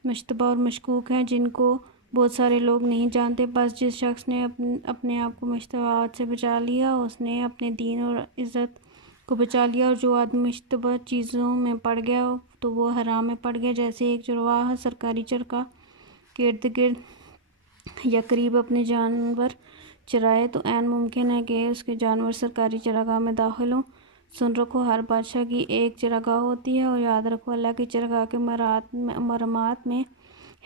مشتبہ اور مشکوک ہیں جن کو بہت سارے لوگ نہیں جانتے۔ بس جس شخص نے اپنے آپ کو مشتبہات سے بچا لیا اس نے اپنے دین اور عزت کو بچا لیا، اور جو آدمی مشتبہ چیزوں میں پڑ گیا تو وہ حرام میں پڑ گیا۔ جیسے ایک چرواہا سرکاری چرگاہ کے ارد گرد یا قریب اپنے جانور چرائے تو عین ممکن ہے کہ اس کے جانور سرکاری چراگاہ میں داخل ہوں۔ سن رکھو، ہر بادشاہ کی ایک چراگاہ ہوتی ہے اور یاد رکھو اللہ کی چراگاہ کے مرامات میں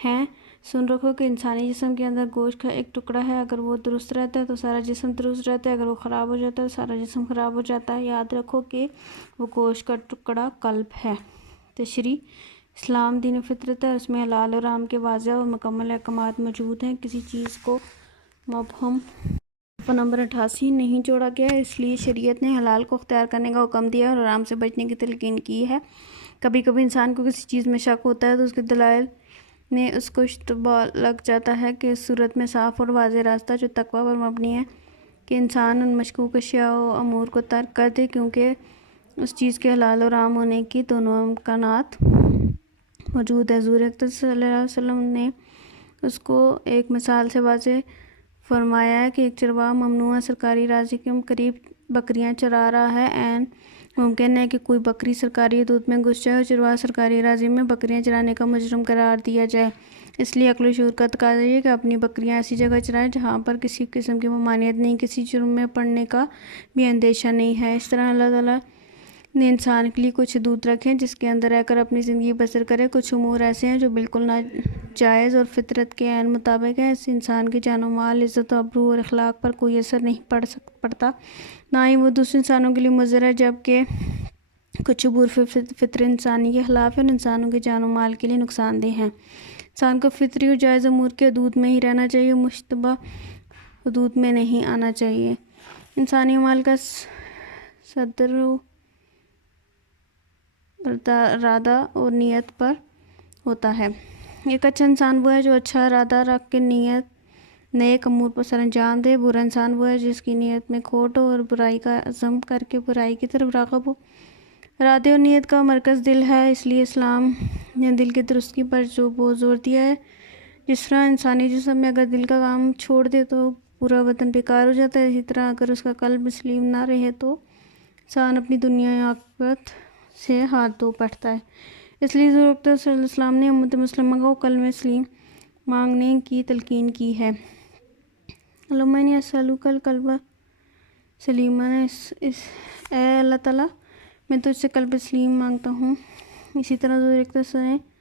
ہیں۔ سن رکھو کہ انسانی جسم کے اندر گوشت کا ایک ٹکڑا ہے، اگر وہ درست رہتا ہے تو سارا جسم درست رہتا ہے، اگر وہ خراب ہو جاتا ہے تو سارا جسم خراب ہو جاتا ہے۔ یاد رکھو کہ وہ گوشت کا ٹکڑا قلب ہے۔ تشریح: اسلام دین فطرت ہے، اس میں حلال اور حرام کے واضح اور مکمل احکامات موجود ہیں، کسی چیز کو مبہم صفحہ نمبر 88 نہیں چھوڑا گیا ہے، اس لیے شریعت نے حلال کو اختیار کرنے کا حکم دیا ہے اور حرام سے بچنے کی تلقین کی ہے۔ کبھی کبھی انسان کو کسی چیز میں شک ہوتا ہے تو اس کے دلائل میں اس کو اشتباہ لگ جاتا ہے کہ اس صورت میں صاف اور واضح راستہ جو تقویٰ پر مبنی ہے کہ انسان ان مشکوک اشیاء و امور کو ترک کر دے، کیونکہ اس چیز کے حلال اور حرام ہونے کی دونوں امکانات موجود ہے۔ حضور اکرم صلی اللہ علیہ وسلم نے اس کو ایک مثال سے واضح فرمایا ہے کہ ایک چرواہا ممنوعہ سرکاری اراضی کے قریب بکریاں چرا رہا ہے۔ عین ممکن ہے کہ کوئی بکری سرکاری حدود میں گھس جائے اور چرواہا سرکاری اراضی میں بکریاں چرانے کا مجرم قرار دیا جائے۔ اس لیے عقل و شعور کا تقاضا یہ ہے کہ اپنی بکریاں ایسی جگہ چرائیں جہاں پر کسی قسم کی ممانعت نہیں، کسی جرم میں پڑنے کا بھی اندیشہ نہیں ہے۔ اس طرح اللہ تعالیٰ نے انسان کے لیے کچھ حدود رکھے ہیں جس کے اندر رہ کر اپنی زندگی بسر کرے۔ کچھ امور ایسے ہیں جو بالکل ناجائز اور فطرت کے عین مطابق ہیں۔ اس سے انسان کی جان و مال، عزت و آبرو اور اخلاق پر کوئی اثر نہیں پڑتا، نہ ہی وہ دوسرے انسانوں کے لیے مضر ہے، جبکہ کچھ امور فطر انسانی کے خلاف ہیں اور انسانوں کی جان و مال کے لیے نقصان دہ ہیں۔ انسان کو فطری اور جائز امور کے حدود میں ہی رہنا چاہیے، مشتبہ حدود میں نہیں آنا چاہیے۔ انسانی مال کا صدر ارادہ اور نیت پر ہوتا ہے۔ ایک اچھا انسان وہ ہے جو اچھا ارادہ رکھ کے نیک امور پر سر انجام دے۔ برا انسان وہ ہے جس کی نیت میں کھوٹ ہو اور برائی کا عزم کر کے برائی کی طرف راغب ہو۔ ارادے اور نیت کا مرکز دل ہے، اس لیے اسلام نے دل کی درستگی پر بہت زور دیا ہے۔ جس طرح انسانی جسم میں اگر دل کا کام چھوڑ دے تو پورا بدن بیکار ہو جاتا ہے، اسی طرح اگر اس کا قلب سلیم نہ رہے تو انسان اپنی دنیا عاقبت سے ہاتھ دھو بیٹھتا ہے۔ اس لیے حضور اکرم صلی اللہ علیہ وسلم نے امت مسلمہ کو کلمہ سلیم مانگنے کی تلقین کی ہے۔ اللہم انی اسألک القلب سلیما، اے اللہ تعالیٰ میں تجھ سے قلب سلیم مانگتا ہوں۔ اسی طرح حضور اکرم صلی اللہ علیہ وسلم نے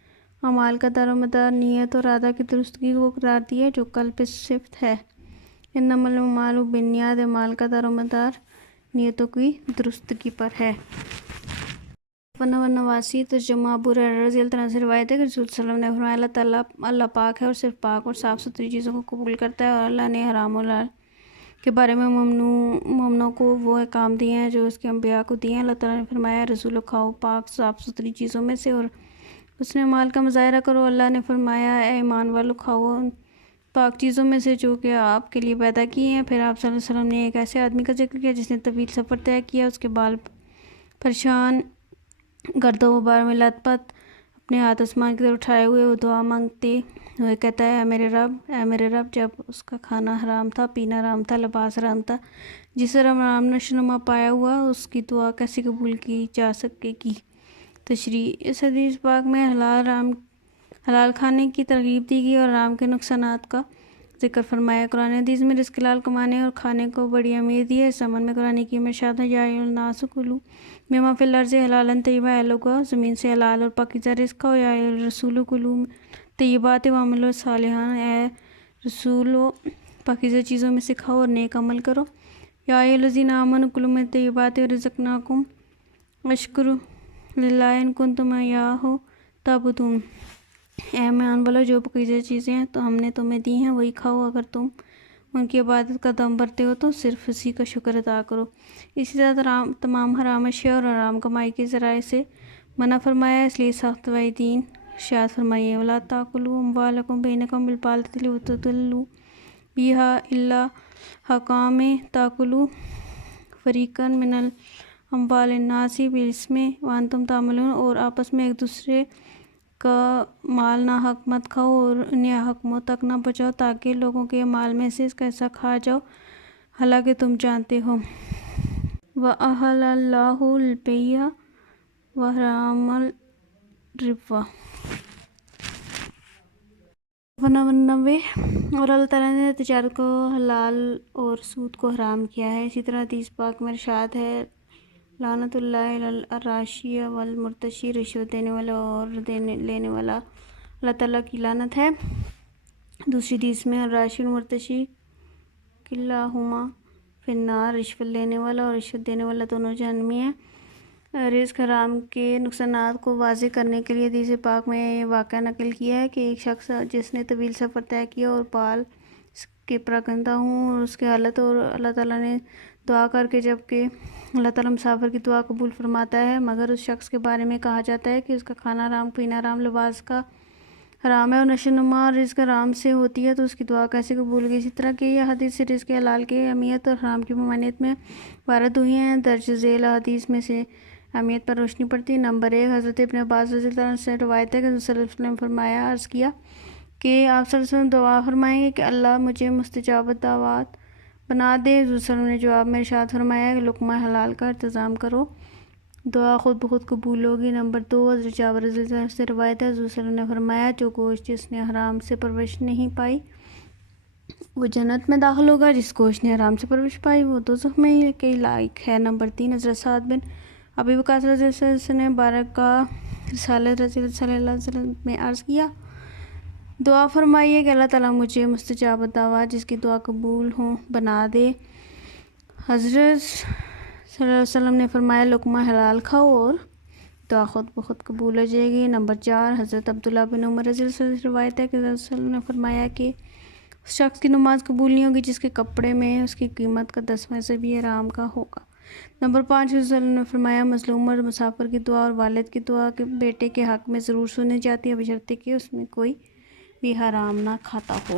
اعمال کا دار و مدار نیت اور ارادہ کی درستگی کو قرار دیا جو قلب کی صفت ہے۔ انما الاعمال بالنیات، اعمال کا دار و مدار نیتوں کی درستگی پر ہے۔ نواسی ترجمہ ابو ہریرہ رضی اللہ عنہ سے روایت ہے کہ رسول صلی اللہ علیہ وسلم نے فرمایا، اللہ تعالیٰ اللہ پاک ہے اور صرف پاک اور صاف ستھری چیزوں کو قبول کرتا ہے، اور اللہ نے حرام و حلال کے بارے میں مومنوں کو وہ احکام دیے ہیں جو اس کے انبیاء کو دیے ہیں۔ اللہ تعالیٰ نے فرمایا، رسولو کھاؤ پاک صاف ستھری چیزوں میں سے اور اس نے اعمال کا مظاہرہ کرو۔ اللہ نے فرمایا، اے ایمان والو کھاؤ ان پاک چیزوں میں سے جو کہ آپ کے لیے پیدا کی ہیں۔ پھر آپ صلی اللہ علیہ وسلم نے ایک ایسے آدمی کا ذکر کیا جس نے طویل سفر طے کیا، اس کے بال پریشان، گرد و غبار میں لت پت، اپنے ہاتھ آسمان کی طرف اٹھائے ہوئے وہ دعا مانگتے ہوئے کہتا ہے، اے میرے رب، جب اس کا کھانا حرام تھا، پینا حرام تھا، لباس حرام تھا، جس طرح حرام نشوونما پایا ہوا، اس کی دعا کیسے قبول کی جا سکے گی۔ تشریح: اس حدیث پاک میں حلال کھانے کی ترغیب دی گئی اور حرام کے نقصانات کا ذکر فرمایا۔ قرآن حدیث میں رزق حلال کمانے اور کھانے کو بڑی اہمیت دی ہے۔ اس زمن میں قرآن حکیم میں ارشاد ہے، یا ایھا الناس کلوا مما فی الارض حلالا طیبا، اے لوگو زمین سے حلال اور پاکیزہ رزق کھاؤ، یا ایھا الرسول کلوا من الطیبات واعملوا صالحا، اے رسولو پاکیزہ چیزوں میں سے کھاؤ اور نیک عمل کرو۔ یا ایھا الذین آمنوا کلوا من الطیبات ورزقناکم واشکروا للہ ان کنتم ایاہ تعبدون، اے ایمان والو جو پاکیزہ چیزیں ہیں تو ہم نے تمہیں دی ہیں وہی کھاؤ، اگر تم ان کی عبادت کا دم بھرتے ہو تو صرف اسی کا شکر ادا کرو۔ اسی طرح تمام حرام اشیاء اور حرام کمائی کے ذرائع سے منع فرمایا، اس لیے سخت وعیدین ارشاد فرمائی ہے، وَلَا تَأْكُلُوا أَمْوَالَكُمْ بَيْنَكُمْ بِالْبَاطِلِ وَتُدِلُّوا بِهَا إِلَّا حَقَّامِ تَأْكُلُوا فَرِيقًا مِنَ الْأَمْوَالِ النَّاسِ بِالْإِثْمِ وَأَنْتُمْ تَعْلَمُونَ، اور آپس میں ایک دوسرے کا مال ناحق مت کھاؤ اور انہیں حکموں تک نہ پہنچاؤ تاکہ لوگوں کے مال میں سے اس کا حصہ کھا جاؤ حالانکہ تم جانتے ہو۔ وَأَحَلَّ اللَّهُ الْبَيْعَ وَحَرَّمَ الرِّبَا۔ 99 اور اللہ تعالیٰ نے تجارت کو حلال اور سود کو حرام کیا ہے۔ اسی طرح حدیث پاک میں ارشاد ہے، لعنت اللہ علی الراشی والمرتشی، رشوت دینے والا اور لینے والا، اللہ تعالیٰ کی لعنت ہے۔ دوسری حدیث میں، الراشی والمرتشی کلاہما فی النار، رشوت لینے والا اور رشوت دینے والا دونوں جہنمی ہیں۔ رزق حرام کے نقصانات کو واضح کرنے کے لیے حدیث پاک میں یہ واقعہ نقل کیا ہے کہ ایک شخص جس نے طویل سفر طے کیا اور بال کے پراگندہ ہوں اور اس کی حالت، اور اللہ تعالیٰ نے دعا کر کے، جب کہ اللہ تعالیٰ مسافر کی دعا قبول فرماتا ہے، مگر اس شخص کے بارے میں کہا جاتا ہے کہ اس کا کھانا حرام، پینا حرام، لباس کا حرام ہے اور نشو و نما رزق حرام سے ہوتی ہے، تو اس کی دعا کیسے قبول ہوگی۔ اسی طرح کہ یہ حدیث رزق حلال کی اہمیت اور حرام کی ممانعت میں وارد ہوئی ہیں۔ درج ذیل حدیث میں سے اہمیت پر روشنی پڑتی ہے۔ نمبر 1، حضرت ابن عباس رضی اللہ عنہ سے روایت ہے کہ رسول صلی اللہ علیہ وسلم نے فرمایا، عرض کیا کہ آپ صلی اللہ علیہ وسلم دعا فرمائیں گے کہ اللہ مجھے مستجاب دعوات بنا دے۔ حضور صلی اللہ علیہ وسلم نے جواب میں ارشاد فرمایا کہ لقمہ حلال کا انتظام کرو، دعا خود بخود قبول ہوگی۔ نمبر 2، حضرت جابر رضی اللہ عنہ سے روایت ہے، حضور صلی اللہ علیہ وسلم نے فرمایا، جو گوشت جس نے حرام سے پرورش نہیں پائی وہ جنت میں داخل ہوگا، جس گوشت نے حرام سے پرورش پائی وہ دوزخ میں کے لائق ہے۔ نمبر 3، حضرت سعد بن ابی وقاص رضی اللہ عنہ سے نے بارگاہ رسالت رسول اللہ صلی اللہ علیہ وسلم میں عرض کیا، دعا فرمائیے کہ اللہ تعالیٰ مجھے مستجاب دعوات جس کی دعا قبول ہوں بنا دے۔ حضرت صلی اللہ علیہ وسلم نے فرمایا، لقمہ حلال کھاؤ اور دعا خود بخود قبول ہو جائے گی۔ نمبر 4، حضرت عبداللہ بن عمر رضی اللہ عنہ سے روایت ہے کہ رسول صلی اللہ علیہ وسلم نے فرمایا کہ اس شخص کی نماز قبول نہیں ہوگی جس کے کپڑے میں اس کی قیمت کا 10% بھی حرام کا ہوگا۔ نمبر 5، رسول صلی اللہ علیہ وسلم نے فرمایا، مظلوم اور مسافر کی دعا اور والد کی دعا کے بیٹے کے حق میں ضرور سنی جاتی ہے، بشرطیکہ کہ اس میں کوئی بھی حرام نہ کھاتا ہو۔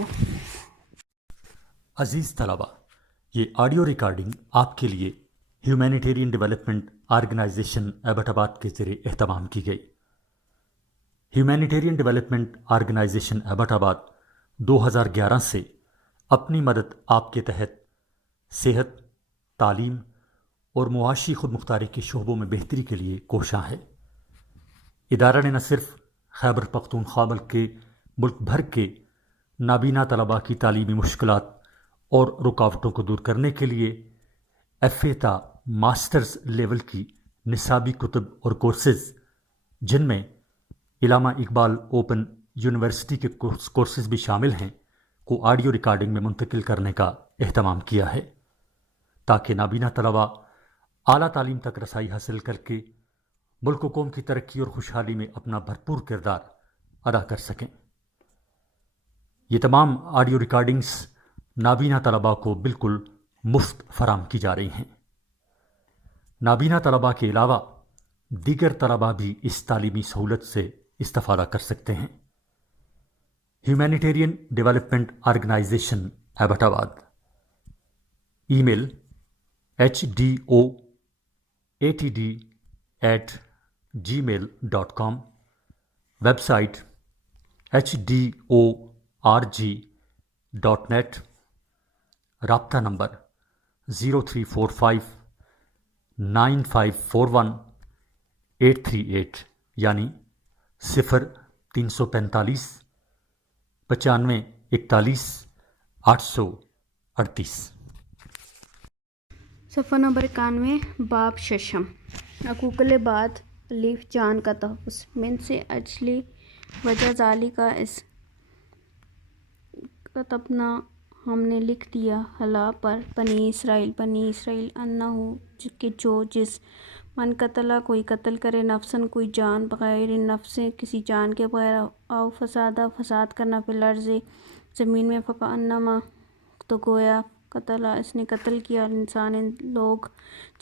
عزیز طلبہ، یہ آڈیو ریکارڈنگ آپ کے لیے ہیومینیٹیرین ڈیولپمنٹ آرگنائزیشن ایبٹ آباد کے ذریعے اہتمام کی گئی۔ ہیومینیٹیرین ڈیولپمنٹ آرگنائزیشن ایبٹ آباد 2011 سے اپنی مدد آپ کے تحت صحت، تعلیم اور معاشی خود مختاری کے شعبوں میں بہتری کے لیے کوشاں ہے۔ ادارہ نے نہ صرف خیبر پختونخوا بلکہ ملک بھر کے نابینا طلباء کی تعلیمی مشکلات اور رکاوٹوں کو دور کرنے کے لیے ایف اے تا ماسٹرز لیول کی نصابی کتب اور کورسز، جن میں علامہ اقبال اوپن یونیورسٹی کے کورسز بھی شامل ہیں، کو آڈیو ریکارڈنگ میں منتقل کرنے کا اہتمام کیا ہے تاکہ نابینا طلباء اعلیٰ تعلیم تک رسائی حاصل کر کے ملک و قوم کی ترقی اور خوشحالی میں اپنا بھرپور کردار ادا کر سکیں۔ یہ تمام آڈیو ریکارڈنگز نابینا طلباء کو بالکل مفت فراہم کی جا رہی ہیں۔ نابینا طلباء کے علاوہ دیگر طلباء بھی اس تعلیمی سہولت سے استفادہ کر سکتے ہیں۔ ہیومینیٹیرین ڈیولپمنٹ آرگنائزیشن ایبٹ آباد، ای میل HDOATD@gmail.com، ویب سائٹ HDORG.net، رابطہ نمبر 03459541 یعنی 0345 95 41 838۔ صفحہ نمبر 91، باب ششم، حقوق العباد، الف جان کا تحفظ، من سے اجلی وجہ ذالی کا اس کتبنا، ہم نے لکھ دیا حلا پر بنی اسرائیل انہو کہ جس من قتلہ کوئی قتل کرے، نفسن کوئی جان، بغیر نفس کسی جان کے بغیر، او فساد کرنا فی الارض زمین میں، فقا انما تو گویا قتلہ اس نے قتل کیا، انسان لوگ،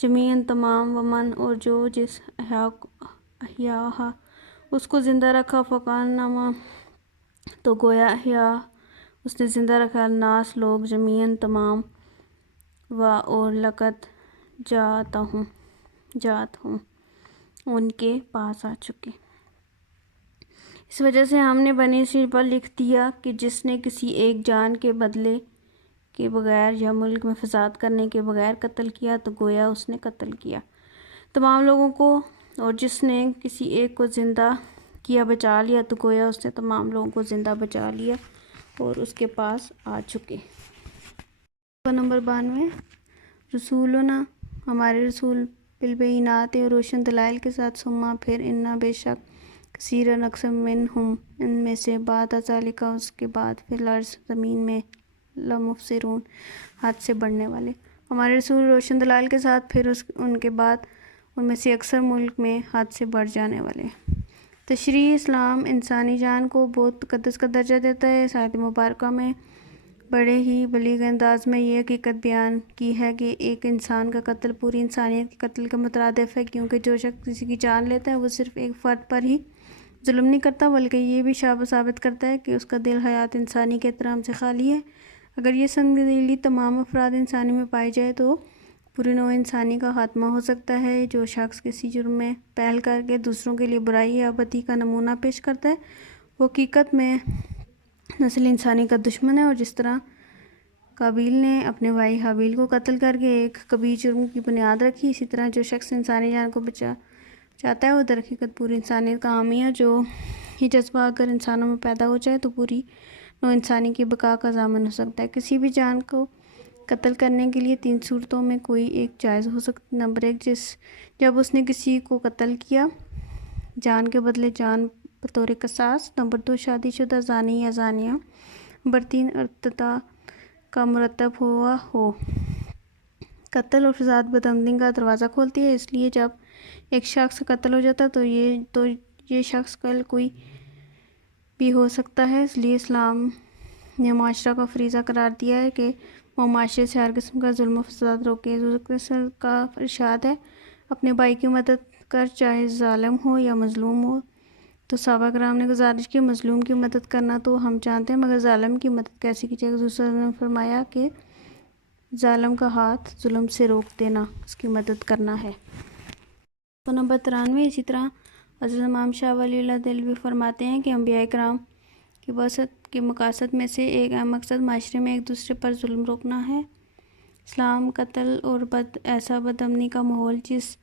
جمیعاً تمام، ومن اور جو جس احیاہا اس کو زندہ رکھا، فقا انما تو گویا احیا اس نے زندہ رکھا، الناس لوگ، جمیعاً تمام، و اور لقد جات ہوں ان کے پاس آ چکے۔ اس وجہ سے ہم نے بنی اسرائیل پر لکھ دیا کہ جس نے کسی ایک جان کے بدلے کے بغیر یا ملک میں فساد کرنے کے بغیر قتل کیا تو گویا اس نے قتل کیا تمام لوگوں کو، اور جس نے کسی ایک کو زندہ کیا بچا لیا تو گویا اس نے تمام لوگوں کو زندہ بچا لیا اور اس کے پاس آ چکے۔ نمبر 92، رسولنا، ہمارے رسول، بالبینات اور روشن دلائل کے ساتھ، ثم پھر، انا بے شک، کثیرا اکثر، منہم ان میں سے، بعد ذالک اس کے بعد، فی الارض زمین میں، لمفسرون حد سے بڑھنے والے، ہمارے رسول روشن دلائل کے ساتھ، پھر ان کے بعد ان میں سے اکثر ملک میں حد سے بڑھ جانے والے۔ تشریع اسلام انسانی جان کو بہت تقدس کا درجہ دیتا ہے۔ اس آیت مبارکہ میں بڑے ہی بلیغ انداز میں یہ حقیقت بیان کی ہے کہ ایک انسان کا قتل پوری انسانیت کے قتل کا مترادف ہے، کیونکہ جو شخص کسی کی جان لیتا ہے وہ صرف ایک فرد پر ہی ظلم نہیں کرتا بلکہ یہ بھی ثابت کرتا ہے کہ اس کا دل حیات انسانی کے احترام سے خالی ہے۔ اگر یہ سنگدلی تمام افراد انسانی میں پائی جائے تو پوری نوع انسانی کا خاتمہ ہو سکتا ہے۔ جو شخص کسی جرم میں پہل کر کے دوسروں کے لیے برائی یا بدی کا نمونہ پیش کرتا ہے وہ حقیقت میں نسل انسانی کا دشمن ہے، اور جس طرح قابیل نے اپنے بھائی حابیل کو قتل کر کے ایک کبیر جرم کی بنیاد رکھی، اسی طرح جو شخص انسانی جان کو چاہتا ہے وہ در حقیقت پوری انسانیت کا حامی ہے۔ جو یہ جذبہ اگر انسانوں میں پیدا ہو جائے تو پوری نوع انسانی کی بقا کا ضامن ہو سکتا ہے۔ کسی بھی جان کو قتل کرنے کے لیے 3 صورتوں میں کوئی ایک جائز ہو سکتی۔ نمبر 1، جب اس نے کسی کو قتل کیا، جان کے بدلے جان بطور قصاص۔ نمبر 2، شادی شدہ زانی یا زانیہ۔ نمبر 3، ارتداد کا مرتب ہوا ہو۔ قتل اور فساد بدعملی کا دروازہ کھولتی ہے، اس لیے جب ایک شخص کا قتل ہو جاتا تو یہ شخص کل کوئی بھی ہو سکتا ہے۔ اس لیے اسلام نے معاشرہ کا فریضہ قرار دیا ہے کہ وہ معاشرے سے ہر قسم کا ظلم و فساد روکے۔ حضور صلی اللہ علیہ وسلم کا ارشاد ہے، اپنے بھائی کی مدد کر چاہے ظالم ہو یا مظلوم ہو۔ تو صحابہ کرام نے گزارش کی، مظلوم کی مدد کرنا تو ہم جانتے ہیں، مگر ظالم کی مدد کیسے کی جائے؟ حضور صلی اللہ علیہ وسلم نے فرمایا کہ ظالم کا ہاتھ ظلم سے روک دینا اس کی مدد کرنا ہے۔ تو نمبر 93، اسی طرح حضرت امام شاہ ولی اللہ دہلوی فرماتے ہیں کہ انبیاء کرام کی بعثت کے مقاصد میں سے ایک اہم مقصد معاشرے میں ایک دوسرے پر ظلم روکنا ہے۔ اسلام قتل اور ایسا بدامنی کا ماحول جس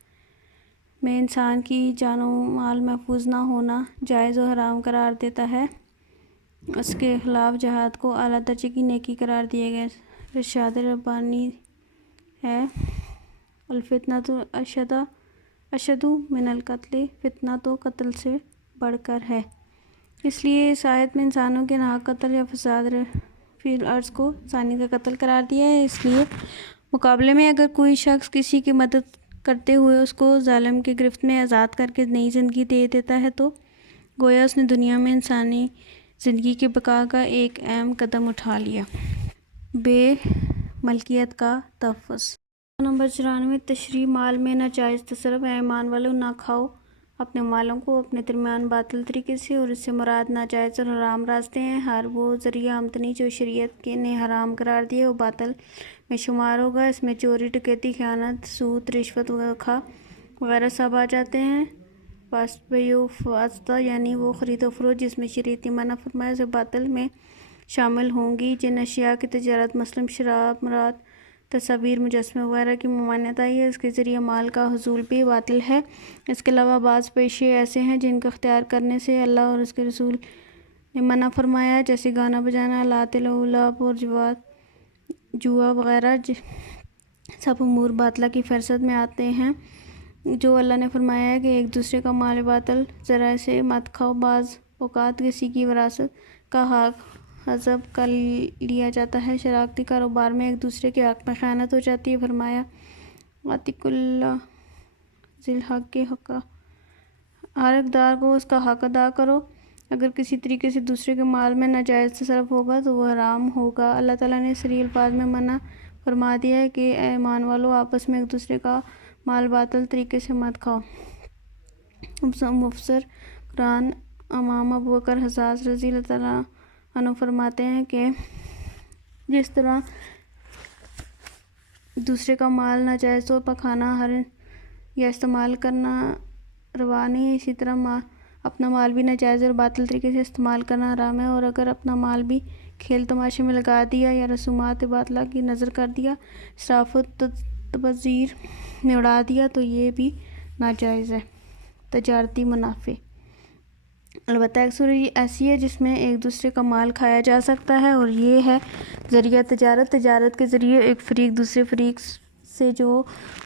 میں انسان کی جان و مال محفوظ نہ ہونا جائز و حرام قرار دیتا ہے، اس کے خلاف جہاد کو اعلیٰ درجے کی نیکی قرار دیا گیا۔ ارشاد ربانی ہے، الفتنۃ اشد من القتل، فتنہ تو قتل سے بڑھ کر ہے۔ اس لیے اس آیت میں انسانوں کے ناحق قتل یا فساد فی الارض کو انسانی کا قتل قرار دیا ہے۔ اس لیے مقابلے میں اگر کوئی شخص کسی کی مدد کرتے ہوئے اس کو ظالم کی گرفت میں آزاد کر کے نئی زندگی دے دیتا ہے تو گویا اس نے دنیا میں انسانی زندگی کی بقا کا ایک اہم قدم اٹھا لیا۔ بے ملکیت کا تحفظ۔ نمبر 94، تشریح مال میں ناجائز تصرف۔ اے ایمان والو، نہ کھاؤ اپنے مالوں کو اپنے درمیان باطل طریقے سے، اور اس سے مراد ناجائز اور حرام راستے ہیں۔ ہر وہ ذریعہ آمدنی جو شریعت نے حرام قرار دیا وہ باطل میں شمار ہوگا۔ اس میں چوری، ڈکیتی، خیانت، سود، رشوت وغیرہ سب آ جاتے ہیں۔ بیع و فاسدہ یعنی وہ خرید و فروخت جس میں شریعت نے منع فرمایا سے باطل میں شامل ہوں گی۔ جن اشیاء کی تجارت مثلاً شراب، مراد، تصاویر، مجسمے وغیرہ کی ممانعت آئی ہے، اس کے ذریعے مال کا حصول بھی باطل ہے۔ اس کے علاوہ بعض پیشے ایسے ہیں جن کا اختیار کرنے سے اللہ اور اس کے رسول نے منع فرمایا ہے، جیسے گانا بجانا، لات لعب اور جوا وغیرہ۔ سب امور باطلہ کی فہرست میں آتے ہیں جو اللہ نے فرمایا ہے کہ ایک دوسرے کا مال باطل ذرائع سے مت کھاؤ۔ بعض اوقات کسی کی وراثت کا حق حذف کر لیا جاتا ہے۔ شراکتی کاروبار میں ایک دوسرے کے حق میں خیانت ہو جاتی ہے۔ فرمایا، وَاتِّقُوا اللَّهَ ذِی الْحَقِّ حَقَّہُ، ہر حقدار کو اس کا حق ادا کرو۔ اگر کسی طریقے سے دوسرے کے مال میں ناجائز تصرف ہوگا تو وہ حرام ہوگا۔ اللہ تعالیٰ نے صریح الفاظ میں منع فرما دیا ہے کہ اے ایمان والو، آپس میں ایک دوسرے کا مال باطل طریقے سے مت کھاؤ۔ مفسر قرآن امام ابو بکر حساس رضی اللہ تعالیٰ عنہ فرماتے ہیں کہ جس طرح دوسرے کا مال ناجائز طور پر کھانا یا استعمال کرنا روا نہیں، اسی طرح اپنا مال بھی ناجائز اور باطل طریقے سے استعمال کرنا حرام ہے۔ اور اگر اپنا مال بھی کھیل تماشے میں لگا دیا یا رسومات باطلہ کی نظر کر دیا، اسراف و تبذیر میں اڑا دیا تو یہ بھی ناجائز ہے۔ تجارتی منافع۔ البتہ ایک صورت ایسی ہے جس میں ایک دوسرے کا مال کھایا جا سکتا ہے، اور یہ ہے ذریعہ تجارت۔ تجارت کے ذریعے ایک فریق دوسرے فریق سے جو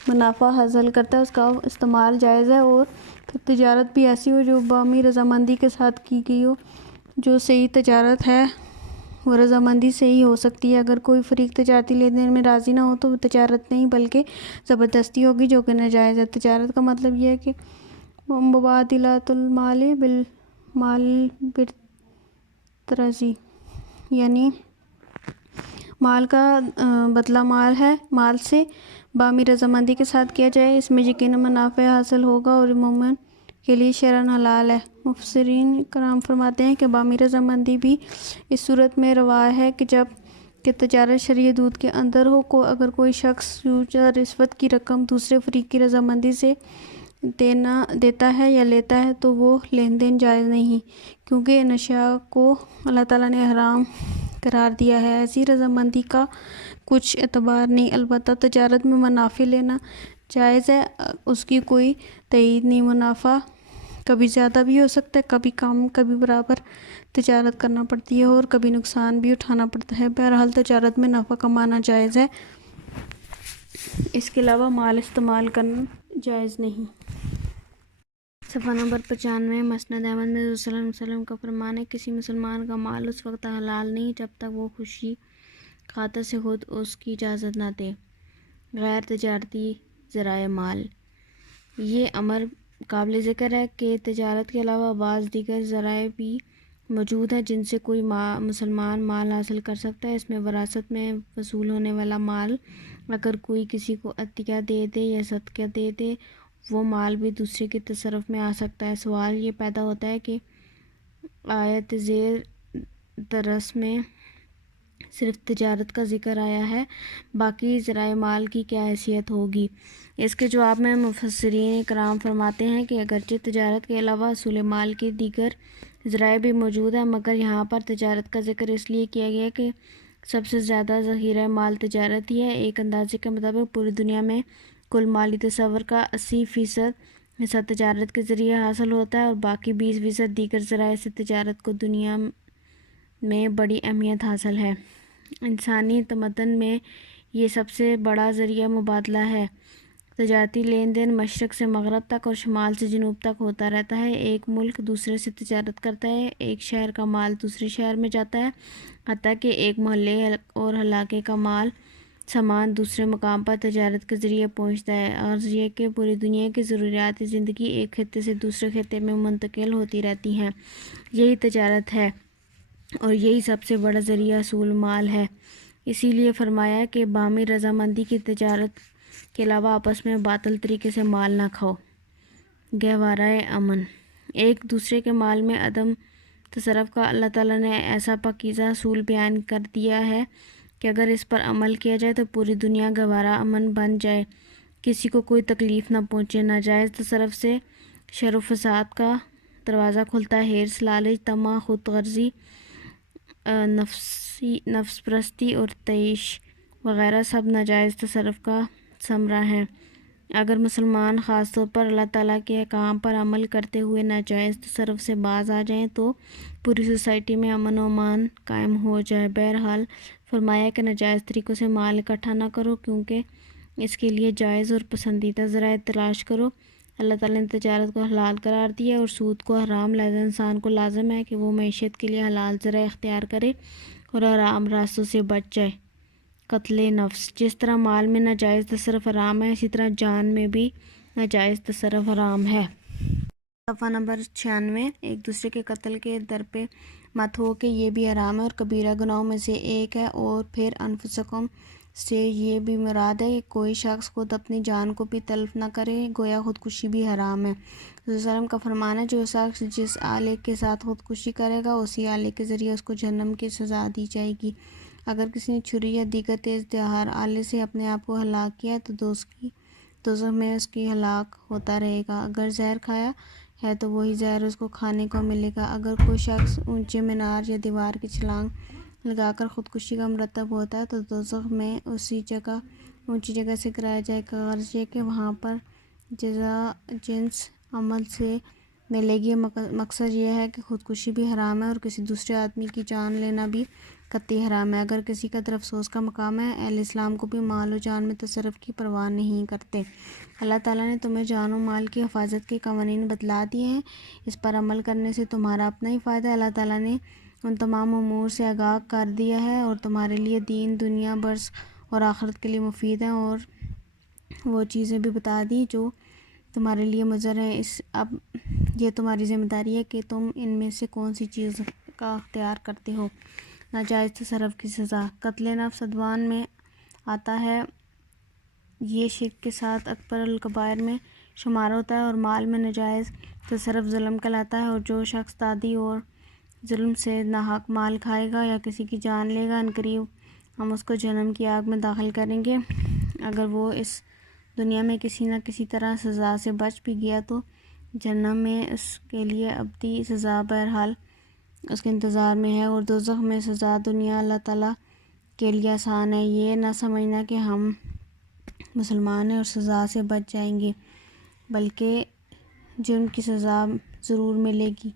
منافع حاصل کرتا ہے اس کا استعمال جائز ہے، اور پھر تجارت بھی ایسی ہو جو باہمی رضامندی کے ساتھ کی گئی ہو۔ جو صحیح تجارت ہے وہ رضامندی سے ہی ہو سکتی ہے۔ اگر کوئی فریق تجارتی لین دین میں راضی نہ ہو تو وہ تجارت نہیں بلکہ زبردستی ہوگی جو کہ ناجائز ہے۔ تجارت کا مطلب یہ ہے کہ مبادلۃ المال بالمال بالتراضی، یعنی مال کا بدلہ مال سے باہمی رضامندی کے ساتھ کیا جائے، اس میں یقیناً منافع حاصل ہوگا اور مومن کے لیے شرعاً حلال ہے۔ مفسرین کرام فرماتے ہیں کہ باہمی رضامندی بھی اس صورت میں روا ہے کہ جب کہ تجارت شرعی حدود کے اندر ہو۔ اگر کوئی شخص سود یا رشوت کی رقم دوسرے فریق کی رضامندی سے دیتا ہے یا لیتا ہے تو وہ لین دین جائز نہیں، کیونکہ ان اشیاء کو اللہ تعالیٰ نے حرام قرار دیا ہے۔ ایسی رضامندی کا کچھ اعتبار نہیں۔ البتہ تجارت میں منافع لینا جائز ہے، اس کی کوئی تقید نہیں۔ منافع کبھی زیادہ بھی ہو سکتا ہے، کبھی کم، کبھی برابر تجارت کرنا پڑتی ہے اور کبھی نقصان بھی اٹھانا پڑتا ہے۔ بہرحال تجارت میں نفع کمانا جائز ہے، اس کے علاوہ مال استعمال کرنا جائز نہیں۔ صفحہ نمبر 95۔ مسند احمد میں رسول اللہ صلی اللہ علیہ وسلم کا فرمان ہے، کسی مسلمان کا مال اس وقت حلال نہیں جب تک وہ خوشی خاطر سے خود اس کی اجازت نہ دے۔ غیر تجارتی ذرائع مال۔ یہ امر قابل ذکر ہے کہ تجارت کے علاوہ بعض دیگر ذرائع بھی موجود ہیں جن سے کوئی مسلمان مال حاصل کر سکتا ہے۔ اس میں وراثت میں وصول ہونے والا مال، اگر کوئی کسی کو عطیہ دے دے یا صدقہ دے دے، وہ مال بھی دوسرے کے تصرف میں آ سکتا ہے۔ سوال یہ پیدا ہوتا ہے کہ آیت زیر درس میں صرف تجارت کا ذکر آیا ہے، باقی ذرائع مال کی کیا حیثیت ہوگی؟ اس کے جواب میں مفسرین کرام فرماتے ہیں کہ اگرچہ تجارت کے علاوہ حصول مال کے دیگر ذرائع بھی موجود ہیں، مگر یہاں پر تجارت کا ذکر اس لیے کیا گیا کہ سب سے زیادہ ذخیرہ مال تجارت ہی ہے۔ ایک اندازے کے مطابق پوری دنیا میں کل مالی تصور کا 80% حصہ تجارت کے ذریعے حاصل ہوتا ہے اور باقی 20% دیگر ذرائع سے تجارت کو دنیا میں بڑی اہمیت حاصل ہے۔ انسانی تمدن میں یہ سب سے بڑا ذریعہ مبادلہ ہے۔ تجارتی لین دین مشرق سے مغرب تک اور شمال سے جنوب تک ہوتا رہتا ہے۔ ایک ملک دوسرے سے تجارت کرتا ہے، ایک شہر کا مال دوسرے شہر میں جاتا ہے، حتیٰ کہ ایک محلے اور علاقے کا مال سامان دوسرے مقام پر تجارت کے ذریعے پہنچتا ہے۔ غرض یہ کہ پوری دنیا کی ضروریات زندگی ایک خطے سے دوسرے خطے میں منتقل ہوتی رہتی ہیں۔ یہی تجارت ہے اور یہی سب سے بڑا ذریعہ حصول مال ہے۔ اسی لیے فرمایا کہ باہمی رضامندی کی تجارت کے علاوہ آپس میں باطل طریقے سے مال نہ کھاؤ۔ گہوارہ امن۔ ایک دوسرے کے مال میں عدم تصرف کا اللہ تعالیٰ نے ایسا پاکیزہ اصول بیان کر دیا ہے کہ اگر اس پر عمل کیا جائے تو پوری دنیا گہوارہ امن بن جائے، کسی کو کوئی تکلیف نہ پہنچے۔ ناجائز تصرف سے شر و فساد کا دروازہ کھلتا ہے۔ حرص، لالچ، طمع، خود غرضی، نفس پرستی اور تعیش وغیرہ سب ناجائز تصرف کا ثمرہ ہیں۔ اگر مسلمان خاص طور پر اللہ تعالیٰ کے احکام پر عمل کرتے ہوئے ناجائز تصرف سے باز آ جائیں تو پوری سوسائٹی میں امن و امان قائم ہو جائے۔ بہرحال فرمایا کہ ناجائز طریقوں سے مال اکٹھا نہ کرو، کیونکہ اس کے لیے جائز اور پسندیدہ ذرائع تلاش کرو۔ اللہ تعالیٰ نے تجارت کو حلال قرار دیا اور سود کو حرام، لہذا انسان کو لازم ہے کہ وہ معیشت کے لیے حلال ذرائع اختیار کرے اور حرام راستوں سے بچ جائے۔ قتل نفس۔ جس طرح مال میں ناجائز تصرف حرام ہے، اسی طرح جان میں بھی ناجائز تصرف حرام ہے۔ صفحہ نمبر 96۔ ایک دوسرے کے قتل کے درپے مت ہو کہ یہ بھی حرام ہے اور کبیرہ گناہوں میں سے ایک ہے، اور پھر انفسکم سے یہ بھی مراد ہے کہ کوئی شخص خود اپنی جان کو بھی تلف نہ کرے، گویا خودکشی بھی حرام ہے۔ رسول صلی اللہ علیہ وسلم کا فرمان ہے، جو شخص جس آلے کے ساتھ خودکشی کرے گا اسی آلے کے ذریعے اس کو جہنم کی سزا دی جائے گی۔ اگر کسی نے چھری یا دیگر تیز دھار آلے سے اپنے آپ کو ہلاک کیا تو دوزخ میں اس کی ہلاک ہوتا رہے گا۔ اگر زہر کھایا ہے تو وہی زہر اس کو کھانے کو ملے گا۔ اگر کوئی شخص اونچے مینار یا دیوار کی چھلانگ لگا کر خودکشی کا مرتب ہوتا ہے تو دوزخ میں اسی جگہ اونچی جگہ سے گرایا جائے گا۔ غرض یہ کہ وہاں پر جزا جنس عمل سے ملے گی۔ مقصد یہ ہے کہ خودکشی بھی حرام ہے اور کسی دوسرے آدمی کی جان لینا بھی قطعی حرام ہے۔ اگر کسی قدر افسوس کا مقام ہے، اہل اسلام کو بھی مال و جان میں تصرف کی پرواہ نہیں کرتے۔ اللہ تعالیٰ نے تمہیں جان و مال کی حفاظت کے قوانین بتلا دیے ہیں، اس پر عمل کرنے سے تمہارا اپنا ہی فائدہ ہے۔ اللہ تعالیٰ نے ان تمام امور سے آگاہ کر دیا ہے اور تمہارے لیے دین، دنیا، برزخ اور آخرت کے لیے مفید ہیں، اور وہ چیزیں بھی بتا دی جو تمہارے لیے مضر ہیں۔ اب یہ تمہاری ذمہ داری ہے کہ تم ان میں سے کون سی چیز کا اختیار کرتے ہو۔ ناجائز تصرف کی سزا۔ قتل نفس عدوان میں آتا ہے، یہ شرک کے ساتھ اکبر الکبائر میں شمار ہوتا ہے، اور مال میں ناجائز تصرف ظلم کہلاتا ہے، اور جو شخص تعدی اور ظلم سے ناحق مال کھائے گا یا کسی کی جان لے گا، عنقریب ہم اس کو جہنم کی آگ میں داخل کریں گے۔ اگر وہ اس دنیا میں کسی نہ کسی طرح سزا سے بچ بھی گیا تو جہنم میں اس کے لیے ابدی سزا بہرحال اس کے انتظار میں ہے، اور دوزخ میں سزا دنیا اللہ تعالیٰ کے لیے آسان ہے۔ یہ نہ سمجھنا کہ ہم مسلمان ہیں اور سزا سے بچ جائیں گے، بلکہ جرم کی سزا ضرور ملے گی،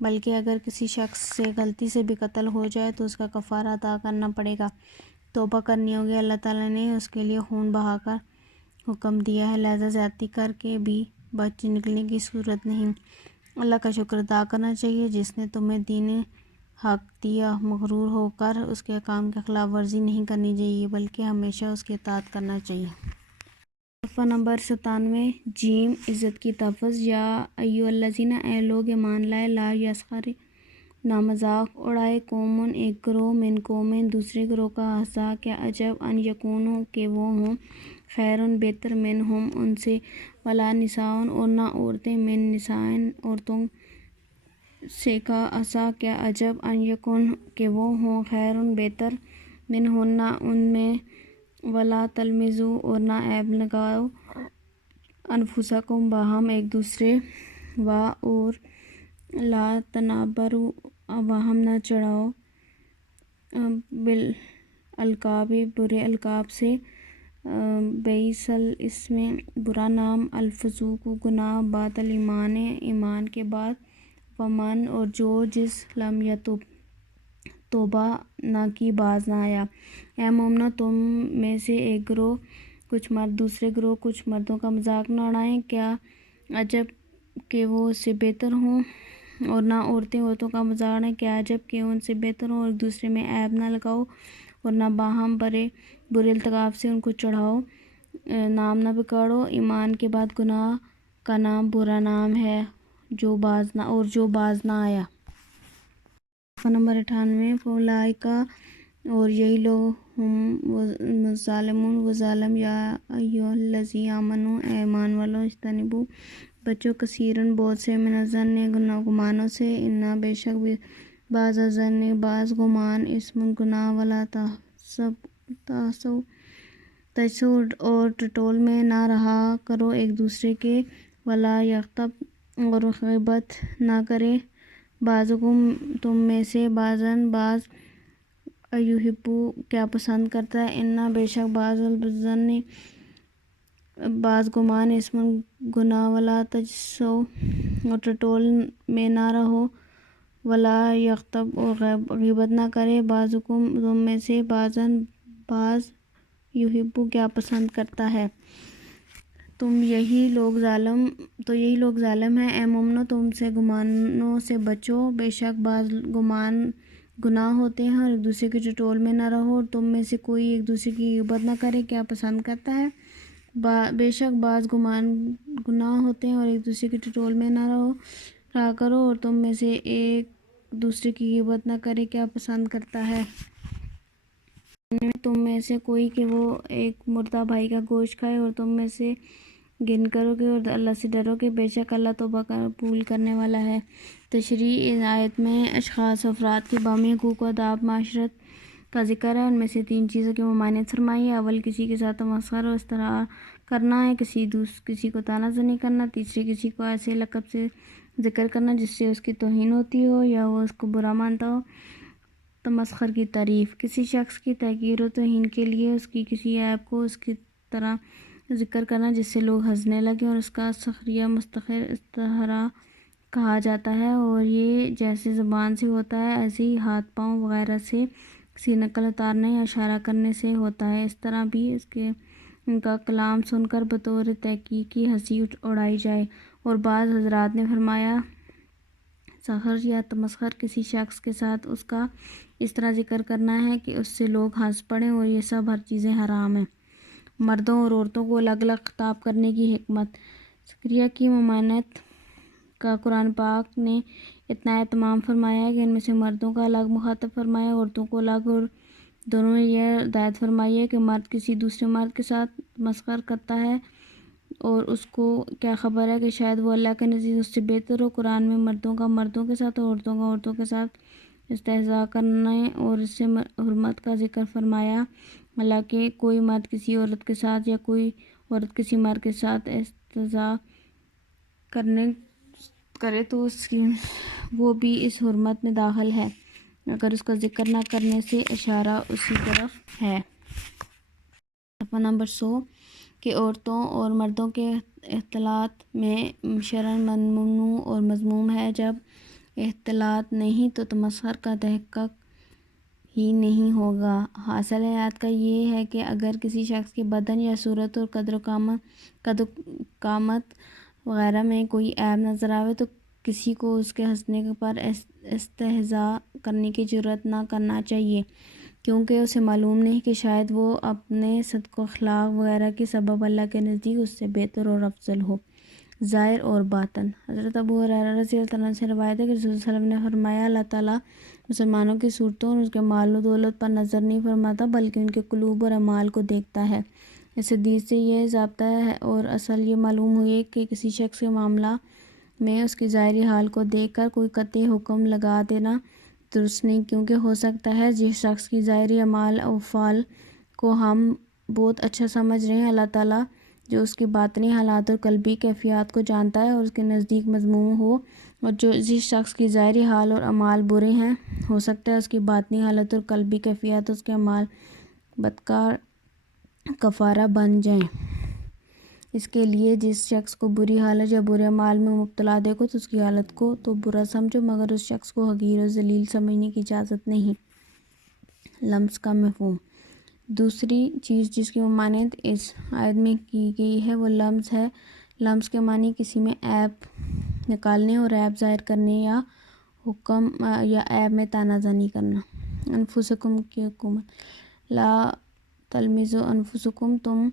بلکہ اگر کسی شخص سے غلطی سے بھی قتل ہو جائے تو اس کا کفارہ ادا کرنا پڑے گا، توبہ کرنی ہوگی۔ اللہ تعالیٰ نے اس کے لیے خون بہا کر حکم دیا ہے، لہذا زیادتی کر کے بھی بچ نکلنے کی صورت نہیں۔ اللہ کا شکر ادا کرنا چاہیے جس نے تمہیں دین حق دیا۔ مغرور ہو کر اس کے احکام کی خلاف ورزی نہیں کرنی چاہیے، بلکہ ہمیشہ اس کی اطاعت کرنا چاہیے۔ صفحہ نمبر 97۔ جیم عزت کی تحفظ۔ یا ایھا الذین، اے لوگ ایمان لائے، لا یسخر، نہ مذاق اڑائے، قوم ایک گروہ، من قوم دوسرے گروہ کا، عسیٰ کیا عجب، ان یکونوا کہ وہ ہوں، خیر بہتر، منہم ان سے، ولا نساء اور نہ عورتیں، من نساء عورتوں سے کا، عسیٰ کیا عجب، ان یکن کہ وہ ہوں، خیر بہتر، منہن ان میں، ولا تلمزوا اور نہ عیب لگاؤ، انفسکم باہم ایک دوسرے، اور لا تنابروا باہم نہ چڑھاؤ، القاب برے القاب سے، بیس الاسم برا نام، الفسوق گناہ، بعد الایمان ایمان کے بعد، ومن اور جو جس لم یتب توبہ نہ کی باز نہ آیا۔ اے مومنو تم میں سے ایک گروہ کچھ مرد دوسرے گروہ کچھ مردوں کا مذاق نہ اڑائیں، کیا عجب کہ وہ اس سے بہتر ہوں، اور نہ عورتیں عورتوں کا مذاق اڑائیں، کیا عجب کہ ان سے بہتر ہوں، اور ایک دوسرے میں عیب نہ لگاؤ، اور نہ باہم برے التقاط سے ان کو چڑھاؤ، نام نہ بگاڑو۔ ایمان کے بعد گناہ کا نام برا نام ہے جو باز نہ آیا۔ صفحہ نمبر 98۔ فَأُولَٰئِکَ اور یہی لوگ ہم ظالمون وہ ظالم، یا ایھا الذین آمنوا اے ایمان والو اجتنبوا بچو کثیرا بہت سے، من الظن گمانوں سے، انا بے شک بعض الظن بعض گمان، اسم گناہ، ولا تجسسوا اور ٹٹول میں نہ رہا کرو ایک دوسرے کے، ولا یغتب اور غیبت نہ کرے، بعضکم تم میں سے بعضاً بعض، ایحب کیا پسند کرتا ہے، انا بے شک بعض الظن بعض گمان، اسم گناہ، ولا تجسسوا اور ٹٹول میں نہ رہو، ولا یغتب اور غیبت نہ کرے، بعضکم تم میں سے بعضاً بعض، یحب کیا پسند کرتا ہے۔ تو یہی لوگ ظالم ہیں۔ اے مومنو تم سے گمانوں سے بچو، بے شک بعض گمان گناہ ہوتے ہیں، اور ایک دوسرے کے ٹٹول میں نہ رہو، اور تم میں سے کوئی ایک دوسرے کی غیبت نہ کرے، کیا پسند کرتا ہے۔ بے شک بعض گمان گناہ ہوتے ہیں، اور ایک دوسرے کے ٹٹول میں نہ رہا کرو، اور تم میں سے ایک دوسرے کی غیبت نہ کرے، کیا پسند کرتا ہے۔ تم میں سے کوئی کہ وہ ایک مردہ بھائی کا گوشت کھائے، اور تم میں سے گن کرو گے اور اللہ سے ڈرو گے، بے شک اللہ توبہ قبول کرنے والا ہے۔ تشریح: اس آیت میں اشخاص و افراد کے باہمی حقوق و آداب معاشرت کا ذکر ہے۔ ان میں سے 3 چیزوں کی ممانعت فرمائی ہے۔ اول، کسی کے ساتھ تمسخر و استہزاء کرنا ہے، کسی کو طعنہ زنی کرنا۔ تیسری، کسی کو ایسے لقب سے ذکر کرنا جس سے اس کی توہین ہوتی ہو یا وہ اس کو برا مانتا ہو۔ تمسخر کی تعریف: کسی شخص کی تحقیر و توہین کے لیے اس کی کسی عیب کو اس کی طرح ذکر کرنا جس سے لوگ ہنسنے لگیں، اور اس کا سخریہ مستقر استہزاء کہا جاتا ہے، اور یہ جیسے زبان سے ہوتا ہے ایسے ہی ہاتھ پاؤں وغیرہ سے کسی نقل اتارنے یا اشارہ کرنے سے ہوتا ہے۔ اس طرح بھی ان کا کلام سن کر بطور تحقیق کی ہنسی اڑائی جائے۔ اور بعض حضرات نے فرمایا، سخر یا تمسخر کسی شخص کے ساتھ اس کا اس طرح ذکر کرنا ہے کہ اس سے لوگ ہنس پڑیں، اور یہ سب ہر چیزیں حرام ہیں۔ مردوں اور عورتوں کو الگ الگ خطاب کرنے کی حکمت: سخریہ کی ممانعت کا قرآن پاک نے اتنا اہتمام فرمایا ہے کہ ان میں سے مردوں کا الگ مخاطب فرمایا، عورتوں کو الگ، اور دونوں میں یہ ہدایت فرمائی ہے کہ مرد کسی دوسرے مرد کے ساتھ تمسخر کرتا ہے اور اس کو کیا خبر ہے کہ شاید وہ اللہ کے نزدیک اس سے بہتر ہو۔ قرآن میں مردوں کا مردوں کے ساتھ اور عورتوں کا عورتوں کے ساتھ استہزاء کرنے اور اس سے حرمت کا ذکر فرمایا۔ حالانکہ کوئی مرد کسی عورت کے ساتھ یا کوئی عورت کسی مرد کے ساتھ استہزاء کرے تو وہ بھی اس حرمت میں داخل ہے، اگر اس کا ذکر نہ کرنے سے اشارہ اسی طرف ہے۔ صفحہ نمبر 100 کہ عورتوں اور مردوں کے اختلاط میں شرعاً ممنوع اور مذموم ہے۔ جب اختلاط نہیں تو تمسخر کا تحقق ہی نہیں ہوگا۔ حاصل آیت کا یہ ہے کہ اگر کسی شخص کے بدن یا صورت اور قد و قامت وغیرہ میں کوئی عیب نظر آوے تو کسی کو اس کے ہنسنے پر استہزاء کرنے کی جرات نہ کرنا چاہیے، کیونکہ اسے معلوم نہیں کہ شاید وہ اپنے صدق و اخلاق وغیرہ کے سبب اللہ کے نزدیک اس سے بہتر اور افضل ہو۔ ظاہر اور باطن: حضرت ابو ہریرہ رضی اللہ عنہ سے روایت ہے کہ رسول صلی اللہ علیہ وسلم نے فرمایا، اللہ تعالیٰ مسلمانوں کی صورتوں اور ان کے مال و دولت پر نظر نہیں فرماتا بلکہ ان کے قلوب اور اعمال کو دیکھتا ہے۔ اس حدیث سے یہ ضابطہ ہے اور اصل یہ معلوم ہوئی کہ کسی شخص کے معاملہ میں اس کی ظاہری حال کو دیکھ کر کوئی قطعی حکم لگا دینا درست نہیں، کیونکہ ہو سکتا ہے جس شخص کی ظاہری اعمال و افعال کو ہم بہت اچھا سمجھ رہے ہیں، اللہ تعالیٰ جو اس کی باطنی حالات اور قلبی کیفیات کو جانتا ہے اور اس کے نزدیک مذموم ہو، اور جو جس شخص کی ظاہری حال اور اعمال برے ہیں، ہو سکتا ہے اس کی باطنی حالت اور قلبی کیفیات اس کے اعمال بدکار کفارہ بن جائیں۔ اس کے لیے جس شخص کو بری حالت یا برے اعمال میں مبتلا دیکھو تو اس کی حالت کو تو برا سمجھو، مگر اس شخص کو حقیر و ذلیل سمجھنے کی اجازت نہیں۔ لمز کا مفہوم۔ دوسری چیز جس کی ممانعت اس آیت میں کی گئی ہے وہ لمز ہے۔ لمز کے معنی کسی میں عیب نکالنے اور عیب ظاہر کرنے یا حکم یا عیب میں طعنہ زنی کرنا۔ انفسکم کی حکومت۔ لا تلمزوا انفسکم، تم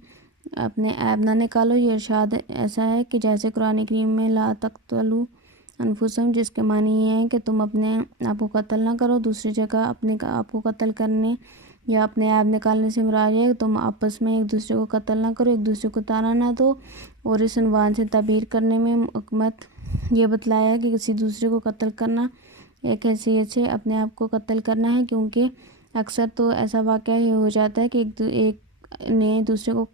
اپنے عیب نہ نکالو۔ یہ ارشاد ایسا ہے کہ جیسے قرآن کریم میں لا تقتلوا انفسکم، جس کے معنی یہ ہیں کہ تم اپنے آپ کو قتل نہ کرو، دوسری جگہ اپنے آپ کو قتل کرنے یا اپنے عیب نکالنے سے مراد ہے تم آپس میں ایک دوسرے کو قتل نہ کرو، ایک دوسرے کو طعنہ نہ دو۔ اور اس عنوان سے تعبیر کرنے میں حکمت یہ بتلایا کہ کسی دوسرے کو قتل کرنا ایک حیثیت سے اپنے آپ کو قتل کرنا ہے، کیونکہ اکثر تو ایسا واقعہ یہ ہو جاتا ہے کہ ایک نے دوسرے کو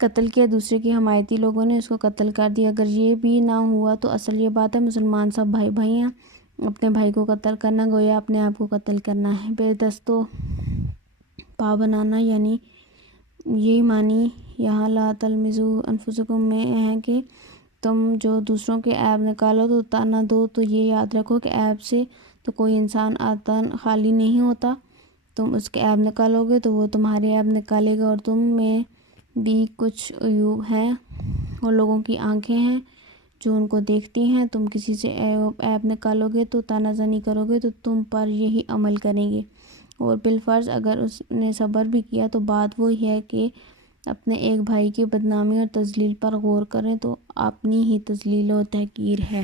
قتل کیا، دوسرے کی حمایتی لوگوں نے اس کو قتل کر دیا۔ اگر یہ بھی نہ ہوا تو اصل یہ بات ہے مسلمان سب بھائی بھائی ہیں، اپنے بھائی کو قتل کرنا گویا اپنے آپ کو قتل کرنا ہے۔ بے دست و پا بنانا، یعنی یہی معنی یہاں لا تلمزوا انفسکم میں ہے کہ تم جو دوسروں کے عیب نکالو تو طعنہ دو، تو یہ یاد رکھو کہ عیب سے تو کوئی انسان عادتاً خالی نہیں ہوتا۔ تم اس کے عیب نکالو گے تو وہ تمہارے عیب نکالے گا، اور تم میں بھی کچھ عیوب ہیں اور لوگوں کی آنکھیں ہیں جو ان کو دیکھتی ہیں۔ تم کسی سے عیب نکالو گے تو طعنہ زنی کرو گے تو تم پر یہی عمل کریں گے، اور بالفرض اگر اس نے صبر بھی کیا تو بات وہی ہے کہ اپنے ایک بھائی کی بدنامی اور تذلیل پر غور کریں تو اپنی ہی تذلیل و تحقیر ہے۔